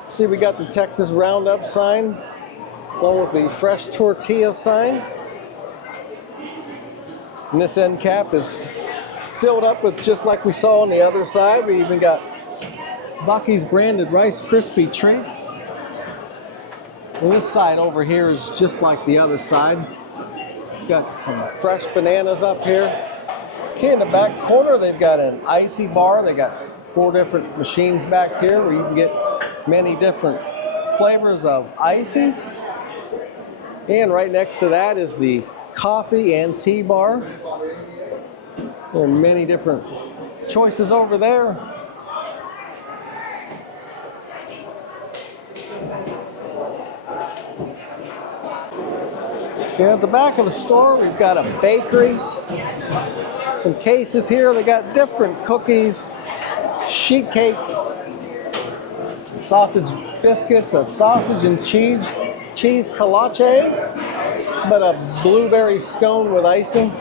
See, we got the Texas Roundup sign, along with the fresh tortilla sign. And this end cap is filled up with, just like we saw on the other side. We even got Buc-ee's branded Rice Krispie treats. And this side over here is just like the other side. Got some fresh bananas up here. Okay, in the back corner, they've got an icy bar. They got 4 different machines back here where you can get many different flavors of ices. And right next to that is the coffee and tea bar. There are many different choices over there. Here at the back of the store, we've got a bakery. Some cases here. They got different cookies, sheet cakes, some sausage biscuits, a sausage and cheese kolache, but a blueberry scone with icing,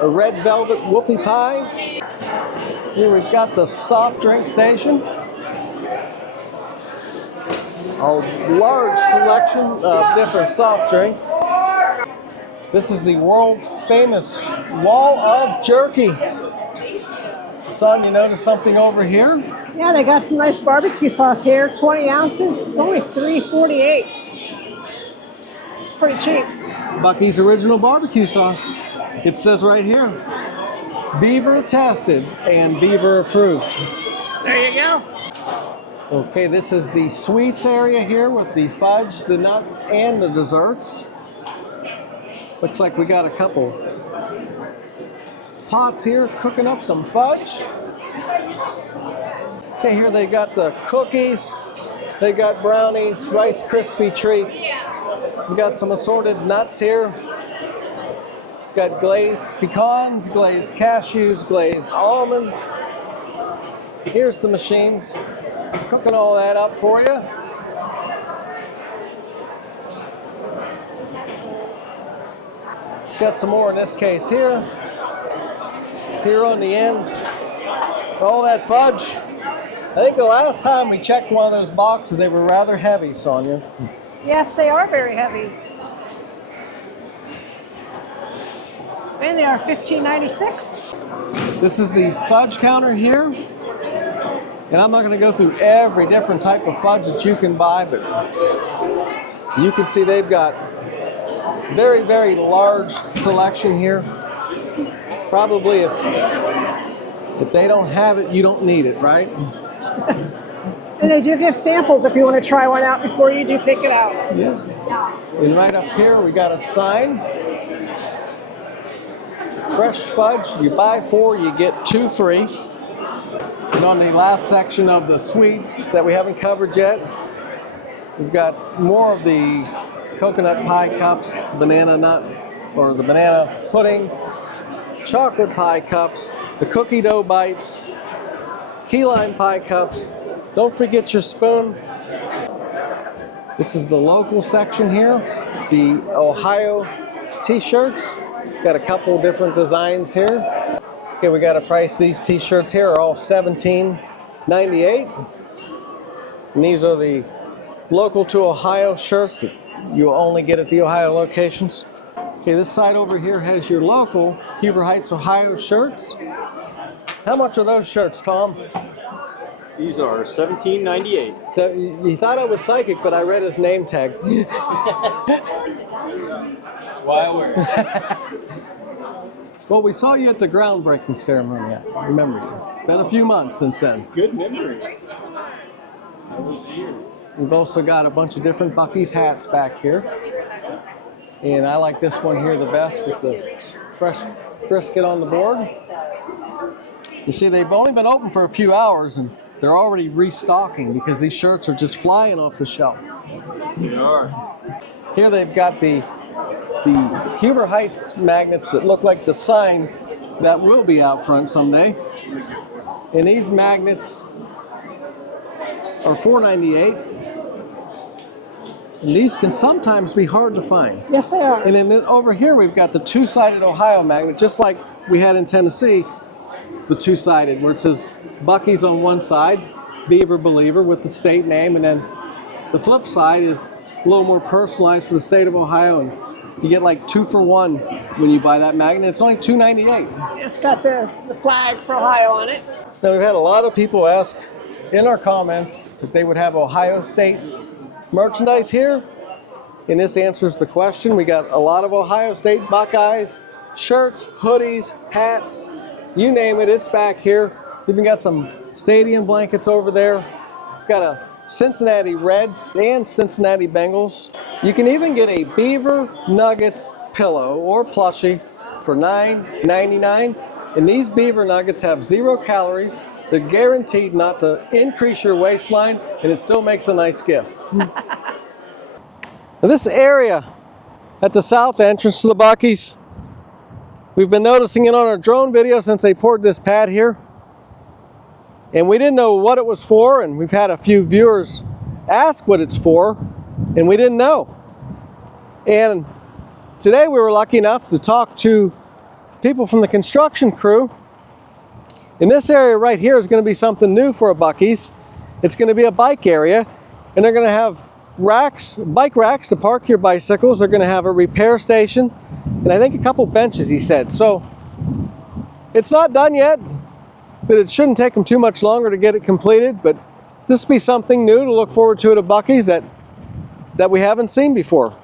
a red velvet whoopie pie. Here we've got the soft drink station. A large selection of different soft drinks. This is the world famous wall of jerky. Son, you notice something over here? Yeah, they got some nice barbecue sauce here, 20 ounces. It's only $3.48. It's pretty cheap. Buc-ee's original barbecue sauce. It says right here, beaver tested and beaver approved. There you go. Okay, this is the sweets area here with the fudge, the nuts, and the desserts. Looks like we got a couple pots here cooking up some fudge. Okay, here they got the cookies, they got brownies, Rice Krispie treats. We got some assorted nuts here. Got glazed pecans, glazed cashews, glazed almonds. Here's the machines cooking all that up for you. Got some more in this case here. Here on the end, all that fudge. I think the last time we checked one of those boxes, they were rather heavy, Sonia. Yes, they are very heavy. And they are $15.96. This is the fudge counter here. And I'm not going to go through every different type of fudge that you can buy, but you can see they've got very, very large selection here. Probably if they don't have it, you don't need it, right? And they do give samples if you want to try one out before you do pick it out. Yeah. And right up here, we got a sign. Fresh fudge, you buy 4, you get 2 free. And on the last section of the sweets that we haven't covered yet, we've got more of the coconut pie cups, banana nut, or the banana pudding, chocolate pie cups, the cookie dough bites, key lime pie cups. Don't forget your spoon. This is the local section here, the Ohio t-shirts. Got a couple different designs here. Okay, we got to price. These t-shirts here are all $17.98. And these are the local to Ohio shirts that you'll only get at the Ohio locations. Okay, this side over here has your local Huber Heights, Ohio shirts. How much are those shirts, Tom? These are $17.98. So you thought I was psychic, but I read his name tag. That's why I wear it. Well, we saw you at the groundbreaking ceremony. I remember you. It's been a few months since then. Good memory. I was here. We've also got a bunch of different Buc-ee's hats back here. And I like this one here the best with the fresh brisket on the board. You see, they've only been open for a few hours, and they're already restocking because these shirts are just flying off the shelf. They are. Here they've got the Huber Heights magnets that look like the sign that will be out front someday. And these magnets are $4.98. And these can sometimes be hard to find. Yes, they are. And then over here we've got the two-sided Ohio magnet, just like we had in Tennessee, the two-sided, where it says Buc-ee's on one side, Beaver Believer with the state name, and then the flip side is a little more personalized for the state of Ohio, and you get like 2 for 1 when you buy that magnet. It's only $2.98. It's got the flag for Ohio on it. Now we've had a lot of people ask in our comments if they would have Ohio State merchandise here, and this answers the question. We got a lot of Ohio State Buckeyes, shirts, hoodies, hats, you name it, it's back here. Even got some stadium blankets over there. Got a Cincinnati Reds and Cincinnati Bengals. You can even get a Beaver Nuggets pillow or plushie for $9.99. And these Beaver Nuggets have 0 calories. They're guaranteed not to increase your waistline, and it still makes a nice gift. Now this area at the south entrance to the Buc-ees, we've been noticing it on our drone video since they poured this pad here. And we didn't know what it was for, and we've had a few viewers ask what it's for, and we didn't know. And today we were lucky enough to talk to people from the construction crew. And this area right here is going to be something new for a Buc-ees. It's going to be a bike area, and they're going to have racks, bike racks to park your bicycles. They're going to have a repair station, and I think a couple benches, he said. So it's not done yet, but it shouldn't take them too much longer to get it completed. But this will be something new to look forward to at a Buc-ees that we haven't seen before.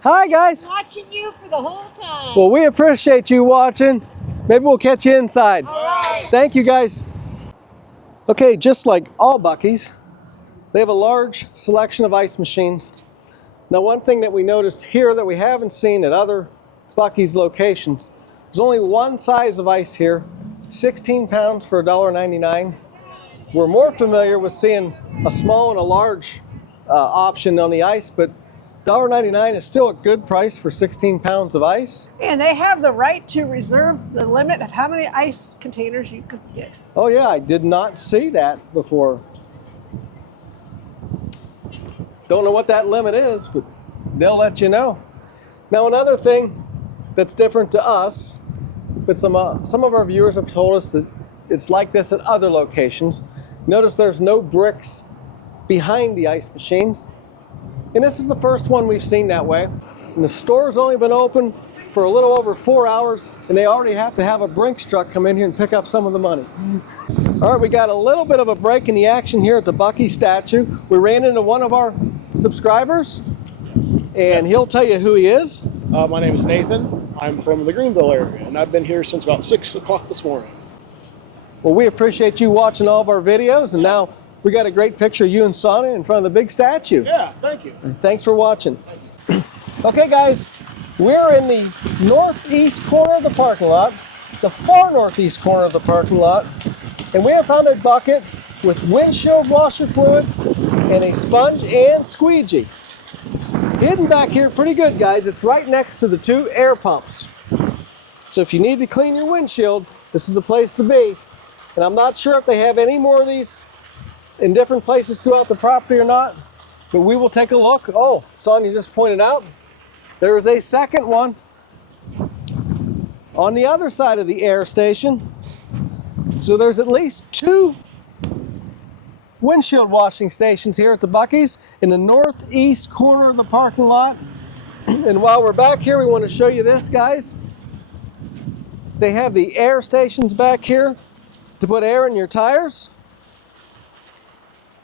Hi guys. Watching you for the whole time. Well, we appreciate you watching. Maybe we'll catch you inside. All right. Thank you guys. Okay, just like all Buc-ees, they have a large selection of ice machines. Now, one thing that we noticed here that we haven't seen at other Buc-ees locations, there's only one size of ice here, 16 pounds for $1.99. We're more familiar with seeing a small and a large option on the ice, but $1.99 is still a good price for 16 pounds of ice. And they have the right to reserve the limit of how many ice containers you could get. Oh yeah, I did not see that before. Don't know what that limit is, but they'll let you know. Now another thing that's different to us, but some of our viewers have told us that it's like this at other locations. Notice there's no bricks behind the ice machines. And this is the first one we've seen that way. And the store's only been open for a little over 4 hours, and they already have to have a Brinks truck come in here and pick up some of the money. All right, we got a little bit of a break in the action here at the Buc-ee statue. We ran into one of our subscribers, and he'll tell you who he is. My name is Nathan. I'm from the Greenville area, and I've been here since about 6 o'clock this morning. Well, we appreciate you watching all of our videos, and now we got a great picture of you and Sonia in front of the big statue. Yeah, thank you. Thanks for watching. Okay, guys, we're in the northeast corner of the parking lot, the far northeast corner of the parking lot, and we have found a bucket with windshield washer fluid and a sponge and squeegee. It's hidden back here pretty good, guys. It's right next to the 2 air pumps. So if you need to clean your windshield, this is the place to be. And I'm not sure if they have any more of these in different places throughout the property or not, but we will take a look. Oh, Sonia just pointed out there is a second one on the other side of the air station. So there's at least 2 windshield washing stations here at the Buc-ees in the northeast corner of the parking lot. And while we're back here, we want to show you this, guys. They have the air stations back here to put air in your tires.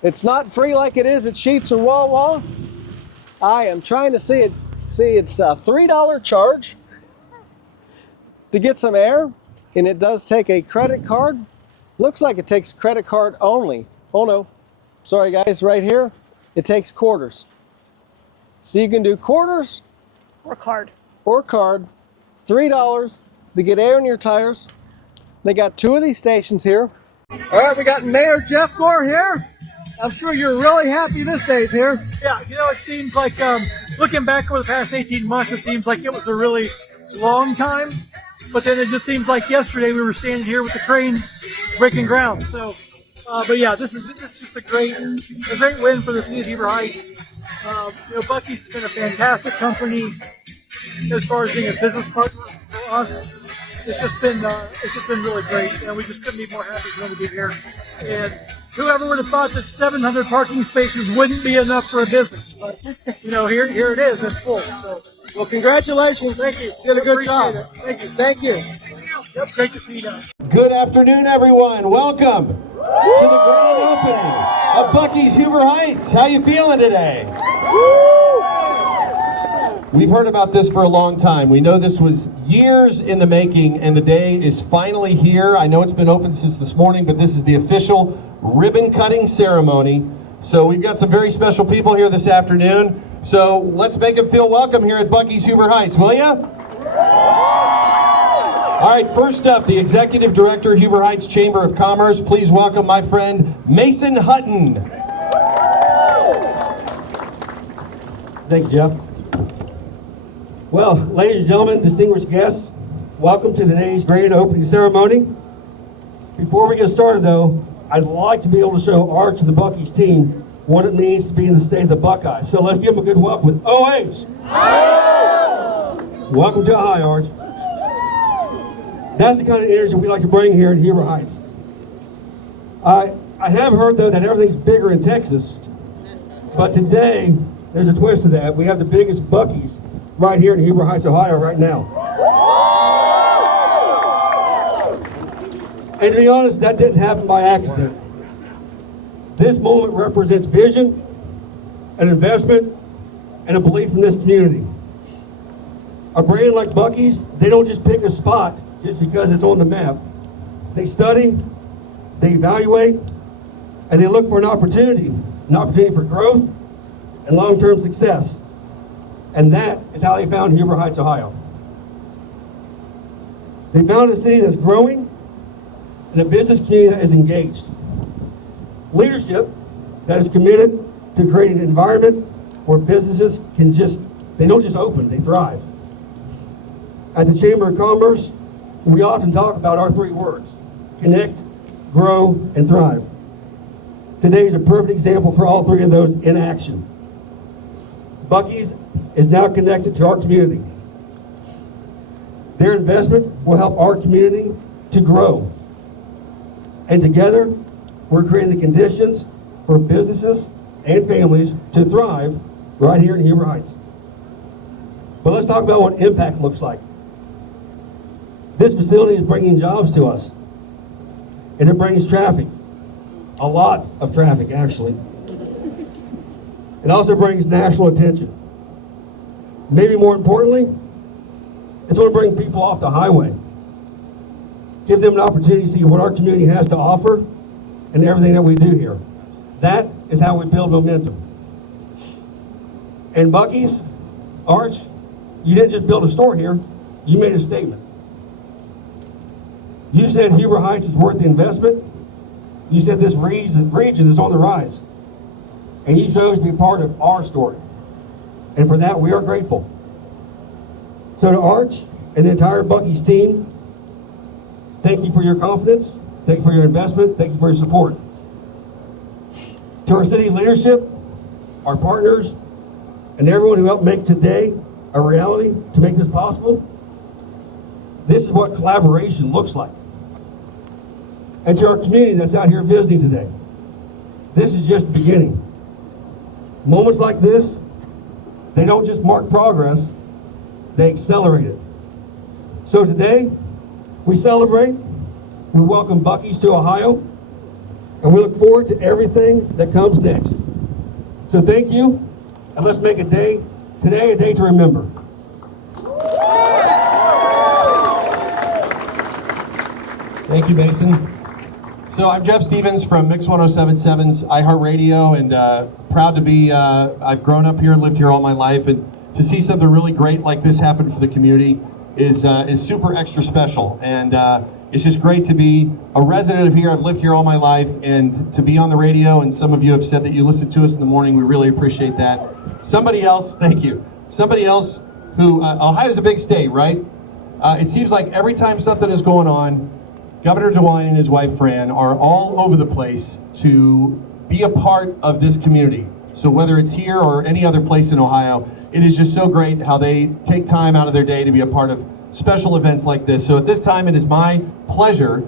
It's not free like it is at Sheetz or Wawa. I am trying to see it's a $3 charge to get some air, and it does take a credit card. Looks like it takes credit card only. Oh no, sorry guys, right here, it takes quarters. So you can do quarters or card. $3 to get air in your tires. They got 2 of these stations here. All right, we got Mayor Jeff Gore here. I'm sure you're really happy this day's here. Yeah, you know, it seems like, looking back over the past 18 months, it seems like it was a really long time. But then it just seems like yesterday we were standing here with the cranes breaking ground. So, but yeah, this is just a great win for the city of Heber Heights. You know, Buc-ee's been a fantastic company as far as being a business partner for us. It's just been really great, and we just couldn't be more happy for them to be here. And whoever would have thought that 700 parking spaces wouldn't be enough for a business? But you know, here it is. It's full. So, well, congratulations. Thank you. You did a good job. Thank you. Thank you. Yep, great to see you guys. Good afternoon, everyone. Welcome to the grand opening of Buc-ee's Heber Heights. How you feeling today? We've heard about this for a long time. We know this was years in the making, and the day is finally here. I know it's been open since this morning, but this is the official ribbon cutting ceremony. So we've got some very special people here this afternoon. So let's make them feel welcome here at Buc-ee's Heber Heights, will ya? All right, first up, the Executive Director, Heber Heights Chamber of Commerce. Please welcome my friend, Mason Hutton. Thank you, Jeff. Well, ladies and gentlemen, distinguished guests, welcome to today's grand opening ceremony. Before we get started, though, I'd like to be able to show Arch and the Buc-ee's team what it means to be in the state of the Buckeyes. So let's give them a good welcome with OH. Welcome to Ohio, Arch. That's the kind of energy we like to bring here in Heber Heights. I have heard, though, that everything's bigger in Texas, but today there's a twist to that. We have the biggest Buc-ees right here in Heber Heights, Ohio right now. And to be honest, that didn't happen by accident. This moment represents vision, an investment, and a belief in this community. A brand like Buc-ee's, they don't just pick a spot just because it's on the map. They study, they evaluate, and they look for an opportunity for growth and long-term success. And that is how they found Heber Heights, Ohio. They found a city that's growing and a business community that is engaged. Leadership that is committed to creating an environment where businesses they don't just open, they thrive. At the Chamber of Commerce, we often talk about our three words: connect, grow, and thrive. Today is a perfect example for all three of those in action. Buc-ee's is now connected to our community. Their investment will help our community to grow. And together, we're creating the conditions for businesses and families to thrive right here in Heber Heights. But let's talk about what impact looks like. This facility is bringing jobs to us, and it brings traffic, a lot of traffic actually. It also brings national attention. Maybe more importantly, it's going to bring people off the highway, give them an opportunity to see what our community has to offer and everything that we do here. That is how we build momentum. And Buc-ee's, Arch, you didn't just build a store here, you made a statement. You said Heber Heights is worth the investment. You said this region is on the rise. And you chose to be part of our story. And for that, we are grateful. So to Arch and the entire Buc-ee's team, thank you for your confidence, thank you for your investment, thank you for your support. To our city leadership, our partners, and everyone who helped make today a reality to make this possible, this is what collaboration looks like. And to our community that's out here visiting today, this is just the beginning. Moments like this, they don't just mark progress, they accelerate it. So today, we celebrate, we welcome Buc-ee's to Ohio, and we look forward to everything that comes next. So thank you, and let's make today a day to remember. Thank you, Mason. So I'm Jeff Stevens from Mix 1077's iHeartRadio, and proud to be, I've grown up here, lived here all my life, and to see something really great like this happen for the community is super extra special. And It's just great to be a resident of here. I've lived here all my life, and to be on the radio, and some of you have said that you listen to us in the morning. We really appreciate that. Somebody else, thank you. Somebody else who, Ohio's a big state, right? It seems like every time something is going on, Governor DeWine and his wife Fran are all over the place to be a part of this community. So whether it's here or any other place in Ohio, it is just so great how they take time out of their day to be a part of special events like this. So at this time, it is my pleasure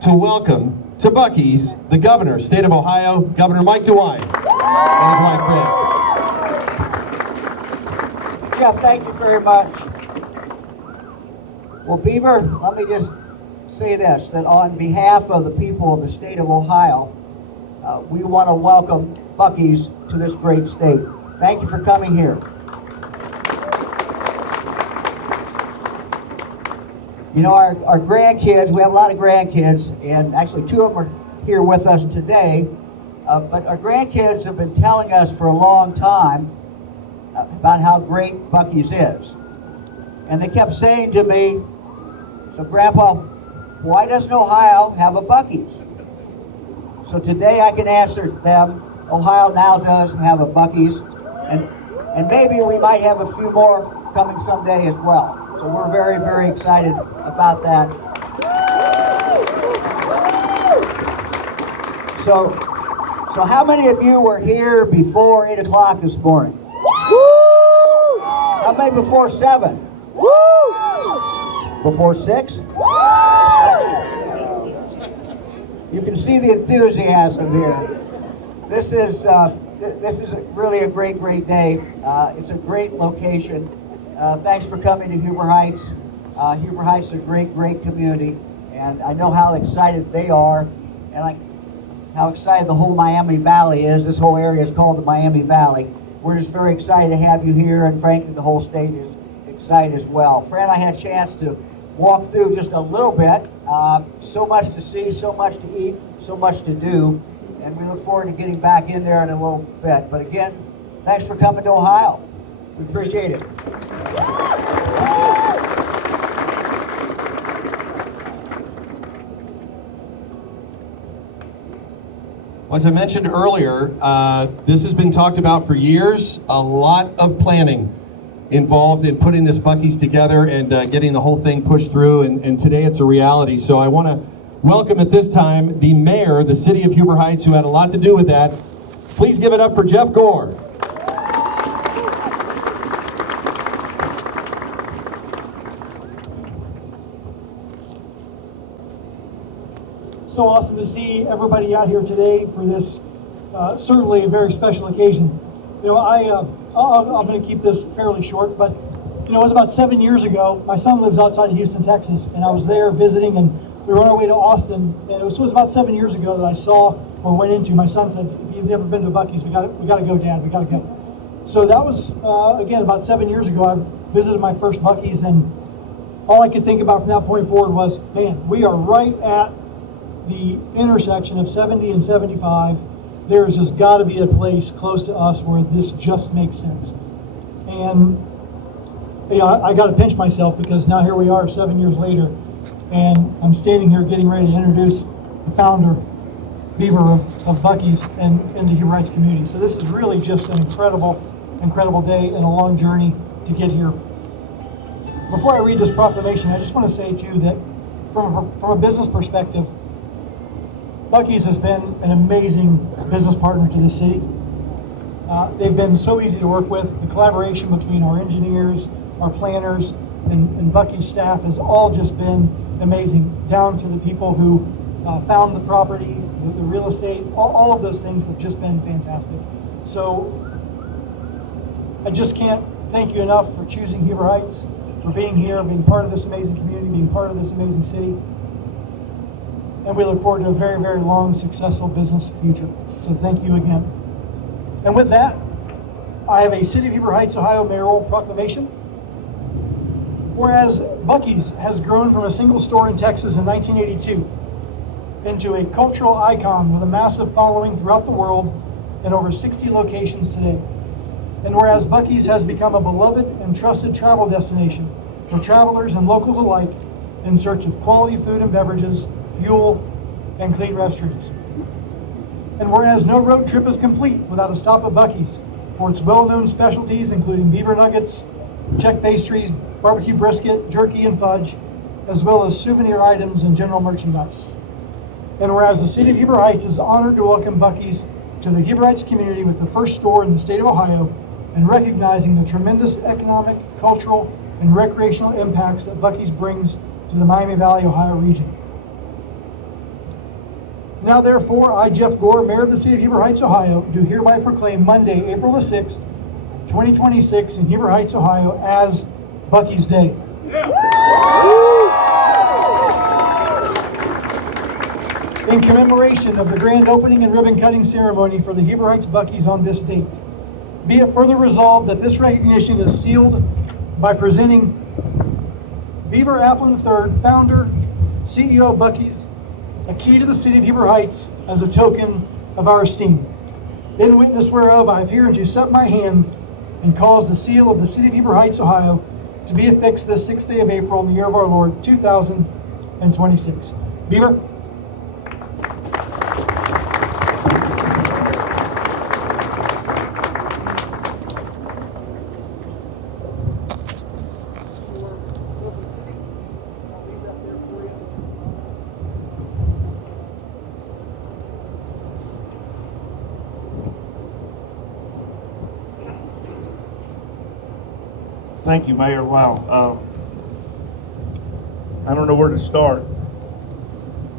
to welcome to Buc-ee's the Governor, State of Ohio, Governor Mike DeWine, and his wife Fran. Jeff, thank you very much. Well, Beaver, let me just say this, that on behalf of the people of the state of Ohio, we want to welcome Buc-ee's to this great state. Thank you for coming here. You know, our grandkids, we have a lot of grandkids, and actually 2 of them are here with us today, but our grandkids have been telling us for a long time about how great Buc-ee's is. And they kept saying to me, so Grandpa, why doesn't Ohio have a Buc-ee's? So today I can answer them, Ohio now does have a Buc-ee's, and maybe we might have a few more coming someday as well. So we're very, very excited about that. So how many of you were here before 8 o'clock this morning? How many before 7? Before 6? You can see the enthusiasm here. This is really a great, great day. It's a great location. Thanks for coming to Huber Heights. Huber Heights is a great, great community, and I know how excited they are, and how excited the whole Miami Valley is. This whole area is called the Miami Valley. We're just very excited to have you here, and frankly, the whole state is excited as well. Fran and I had a chance to walk through just a little bit. So much to see, so much to eat, so much to do, and we look forward to getting back in there in a little bit. But again, thanks for coming to Ohio. We appreciate it. As I mentioned earlier, this has been talked about for years. A lot of planning involved in putting this Buc-ee's together and getting the whole thing pushed through, and today it's a reality. So I want to welcome at this time the mayor of the city of Huber Heights, who had a lot to do with that. Please give it up for Jeff Gore. So awesome to see everybody out here today for this certainly a very special occasion. You know, I'm going to keep this fairly short, but you know, it was about 7 years ago. My son lives outside of Houston, Texas, and I was there visiting, and we were on our way to Austin. And it was about 7 years ago that I saw or went into. My son said, "If you've never been to Buc-ee's, we got to go, Dad. We got to go." So that was again about 7 years ago. I visited my first Buc-ee's, and all I could think about from that point forward was, man, we are right at the intersection of 70 and 75. There's just got to be a place close to us where this just makes sense. And you know, I got to pinch myself because now here we are 7 years later, and I'm standing here getting ready to introduce the founder, Beaver, of Buc-ee's and the Huber Heights community. So this is really just an incredible, incredible day and a long journey to get here. Before I read this proclamation, I just want to say too that from a business perspective, Buc-ee's has been an amazing business partner to the city. They've been so easy to work with. The collaboration between our engineers, our planners, and Buc-ee's staff has all just been amazing, down to the people who found the property, the real estate, all of those things have just been fantastic. So I just can't thank you enough for choosing Huber Heights, for being here, being part of this amazing community, being part of this amazing city. And we look forward to a very, very long, successful business future. So thank you again. And with that, I have a City of Huber Heights, Ohio mayoral proclamation. Whereas Buc-ee's has grown from a single store in Texas in 1982 into a cultural icon with a massive following throughout the world in over 60 locations today. And whereas Buc-ee's has become a beloved and trusted travel destination for travelers and locals alike, in search of quality food and beverages, fuel, and clean restrooms. And whereas no road trip is complete without a stop at Buc-ee's for its well-known specialties, including beaver nuggets, check pastries, barbecue brisket, jerky, and fudge, as well as souvenir items and general merchandise. And whereas the City of Heber Heights is honored to welcome Buc-ee's to the Heber Heights community with the first store in the state of Ohio, and recognizing the tremendous economic, cultural, and recreational impacts that Buc-ee's brings to the Miami Valley, Ohio region. Now therefore, I, Jeff Gore, Mayor of the City of Heber Heights, Ohio, do hereby proclaim Monday, April the 6th, 2026 in Heber Heights, Ohio as Buc-ee's Day. In commemoration of the grand opening and ribbon cutting ceremony for the Heber Heights Buc-ee's on this date, be it further resolved that this recognition is sealed by presenting Beaver Applin III, founder, CEO of Buc-ee's, a key to the City of Heber Heights as a token of our esteem. In witness whereof I have hereunto set my hand and cause the seal of the City of Heber Heights, Ohio, to be affixed this 6th day of April in the year of our Lord, 2026. Beaver? Thank you, Mayor. Wow. I don't know where to start.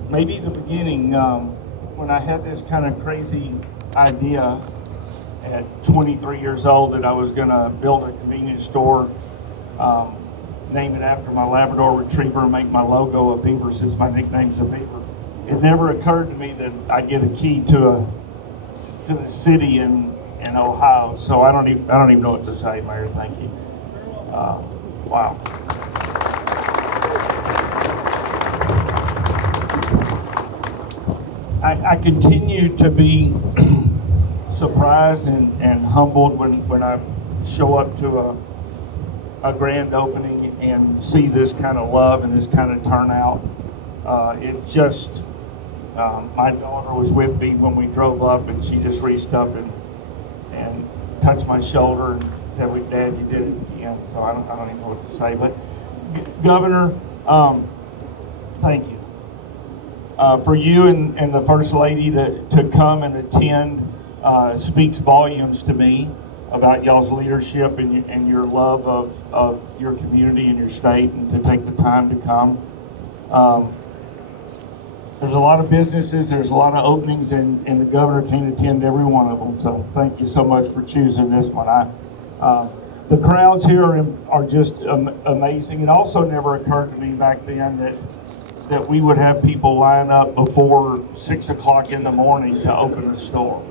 Maybe the beginning, when I had this kind of crazy idea at 23 years old that I was going to build a convenience store, name it after my Labrador Retriever, and make my logo a beaver since my nickname's a beaver. It never occurred to me that I'd get a key to the city in Ohio. So I don't even know what to say, Mayor. Thank you. Wow. I continue to be surprised and humbled when I show up to a grand opening and see this kind of love and this kind of turnout. It just, my daughter was with me when we drove up, and she just reached up and touched my shoulder and said, "Well, Dad, you did it again." So I don't even know what to say. But Governor, thank you. For you and the First Lady to come and attend speaks volumes to me about y'all's leadership and your love of your community and your state, and to take the time to come. There's a lot of businesses, there's a lot of openings, and the governor can't attend every one of them. So thank you so much for choosing this one. The crowds here are just amazing. It also never occurred to me back then that we would have people line up before 6 o'clock in the morning to open a store.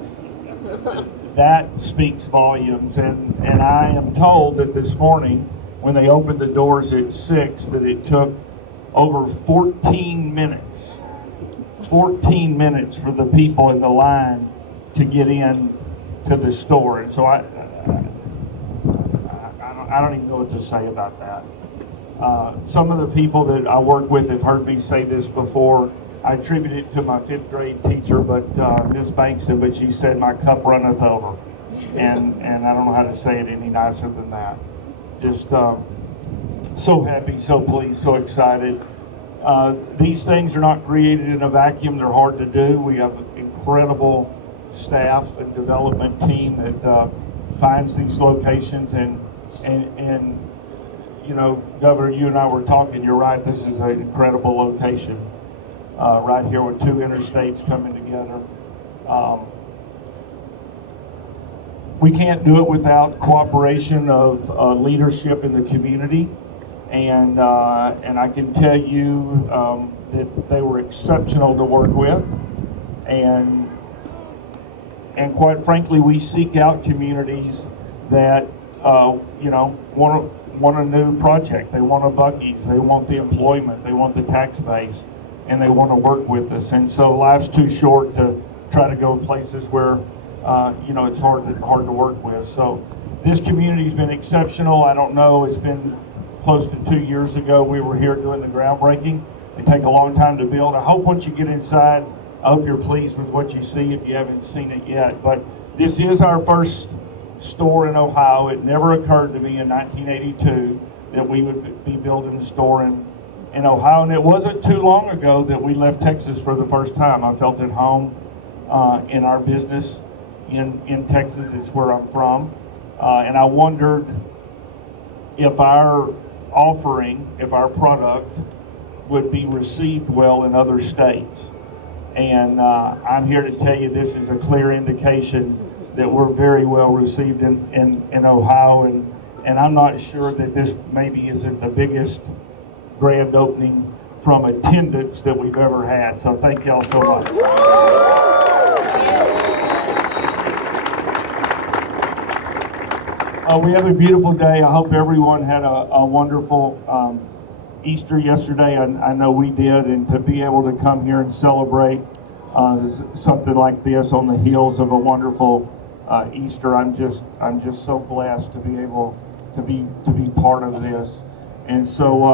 That speaks volumes, and I am told that this morning when they opened the doors at 6 that it took over 14 minutes for the people in the line to get in to the store. And so I don't even know what to say about that. Some of the people that I work with have heard me say this before. I attribute it to my 5th grade teacher, but Ms. Bankston, but she said, "My cup runneth over." And I don't know how to say it any nicer than that. Just so happy, so pleased, so excited. These things are not created in a vacuum. They're hard to do. We have an incredible staff and development team that finds these locations, and you know, Governor, you and I were talking. You're right. This is an incredible location right here with 2 interstates coming together. We can't do it without cooperation of leadership in the community. And I can tell you that they were exceptional to work with, and quite frankly, we seek out communities that you know, want a new project. They want a Buc-ee's. They want the employment. They want the tax base, and they want to work with us. And so life's too short to try to go places where you know, it's hard to work with. So this community's been exceptional. I don't know. It's been close to 2 years ago. We were here doing the groundbreaking. They take a long time to build. I hope once you get inside, I hope you're pleased with what you see if you haven't seen it yet. But this is our first store in Ohio. It never occurred to me in 1982 that we would be building a store in Ohio. And it wasn't too long ago that we left Texas for the first time. I felt at home in our business in Texas. It's where I'm from. And I wondered if our offering, if our product would be received well in other states. And I'm here to tell you this is a clear indication that we're very well received in Ohio. And I'm not sure that this maybe isn't the biggest grand opening from attendance that we've ever had. So thank y'all so much. We have a beautiful day. I hope everyone had a wonderful Easter yesterday. I know we did, and to be able to come here and celebrate something like this on the heels of a wonderful Easter, I'm just so blessed to be able to be part of this. And so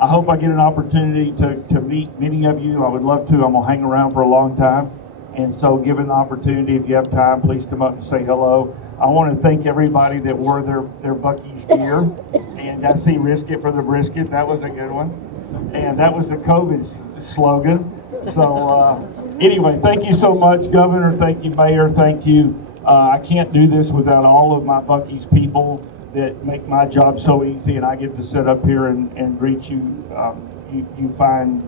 I hope I get an opportunity to meet many of you. I would love to. I'm gonna hang around for a long time. And so given the opportunity, if you have time, please come up and say hello. I want to thank everybody that wore their Buc-ees gear. And I see risk it for the brisket. That was a good one. And that was the COVID slogan. So anyway, thank you so much, Governor. Thank you, Mayor. Thank you. I can't do this without all of my Buc-ees people that make my job so easy, and I get to sit up here and greet you, you fine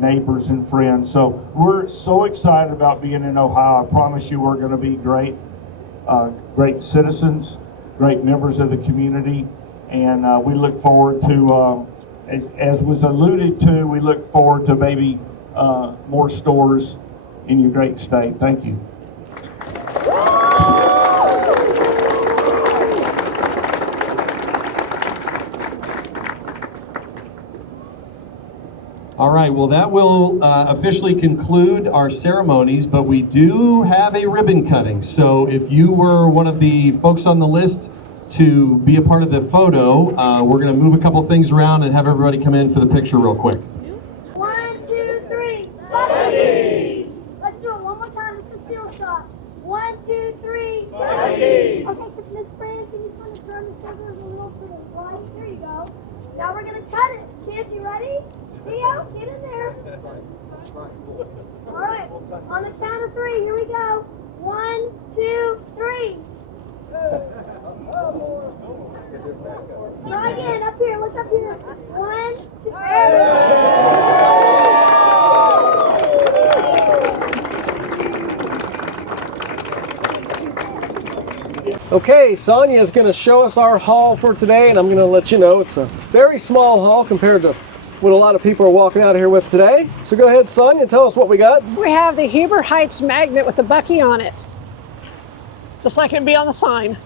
neighbors and friends. So we're so excited about being in Ohio. I promise you we're going to be great citizens, great members of the community, and we look forward to, as was alluded to, we look forward to maybe more stores in your great state. Thank you. All right, well, that will officially conclude our ceremonies, but we do have a ribbon cutting. So if you were one of the folks on the list to be a part of the photo, we're going to move a couple things around and have everybody come in for the picture real quick. 1, 2, 3, Buc-ees! Let's do it one more time. It's a steel shot. 1, 2, 3, Buc-ees! Okay, Miss Fran, can you kind of turn the scissors a little to the right? There you go. Now we're going to cut it. Kids, you ready? Theo, get in there. All right, on the count of 3, here we go. 1, 2, 3. Try again, up here, look up here. 1, 2. Okay, Sonia is going to show us our haul for today, and I'm going to let you know it's a very small haul compared to what a lot of people are walking out of here with today. So go ahead, Sonia, tell us what we got. We have the Huber Heights magnet with the Buc-ee on it. Just like it'd be on the sign.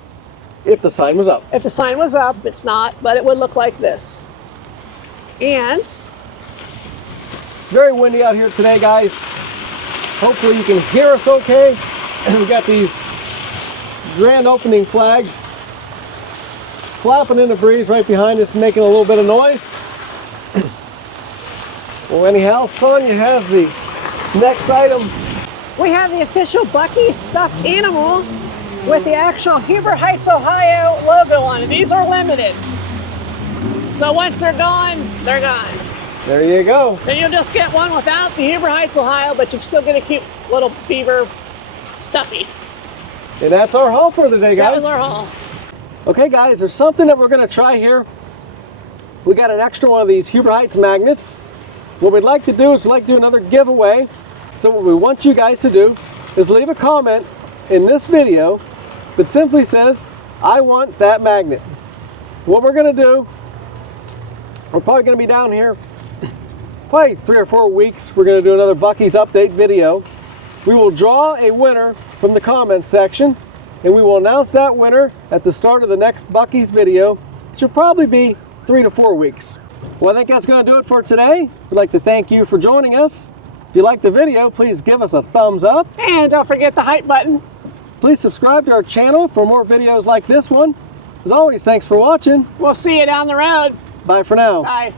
If the sign was up. If the sign was up, it's not, but it would look like this. And it's very windy out here today, guys. Hopefully you can hear us okay. We've got these grand opening flags flapping in the breeze right behind us, making a little bit of noise. Well, anyhow, Sonia has the next item. We have the official Buc-ee stuffed animal with the actual Huber Heights, Ohio logo on it. These are limited. So once they're gone, they're gone. There you go. Then you'll just get one without the Huber Heights, Ohio, but you can still get a cute little beaver stuffy. And that's our haul for the day, guys. That was our haul. Okay, guys, there's something that we're going to try here. We got an extra one of these Huber Heights magnets. What we'd like to do is we'd like to do another giveaway. So what we want you guys to do is leave a comment in this video that simply says, I want that magnet. What we're going to do, we're probably going to be down here probably 3 or 4 weeks. We're going to do another Buc-ee's update video. We will draw a winner from the comments section, and we will announce that winner at the start of the next Buc-ee's video, which will probably be 3 to 4 weeks. Well, I think that's going to do it for today. We'd like to thank you for joining us. If you liked the video, please give us a thumbs up. And don't forget the hype button. Please subscribe to our channel for more videos like this one. As always, thanks for watching. We'll see you down the road. Bye for now. Bye.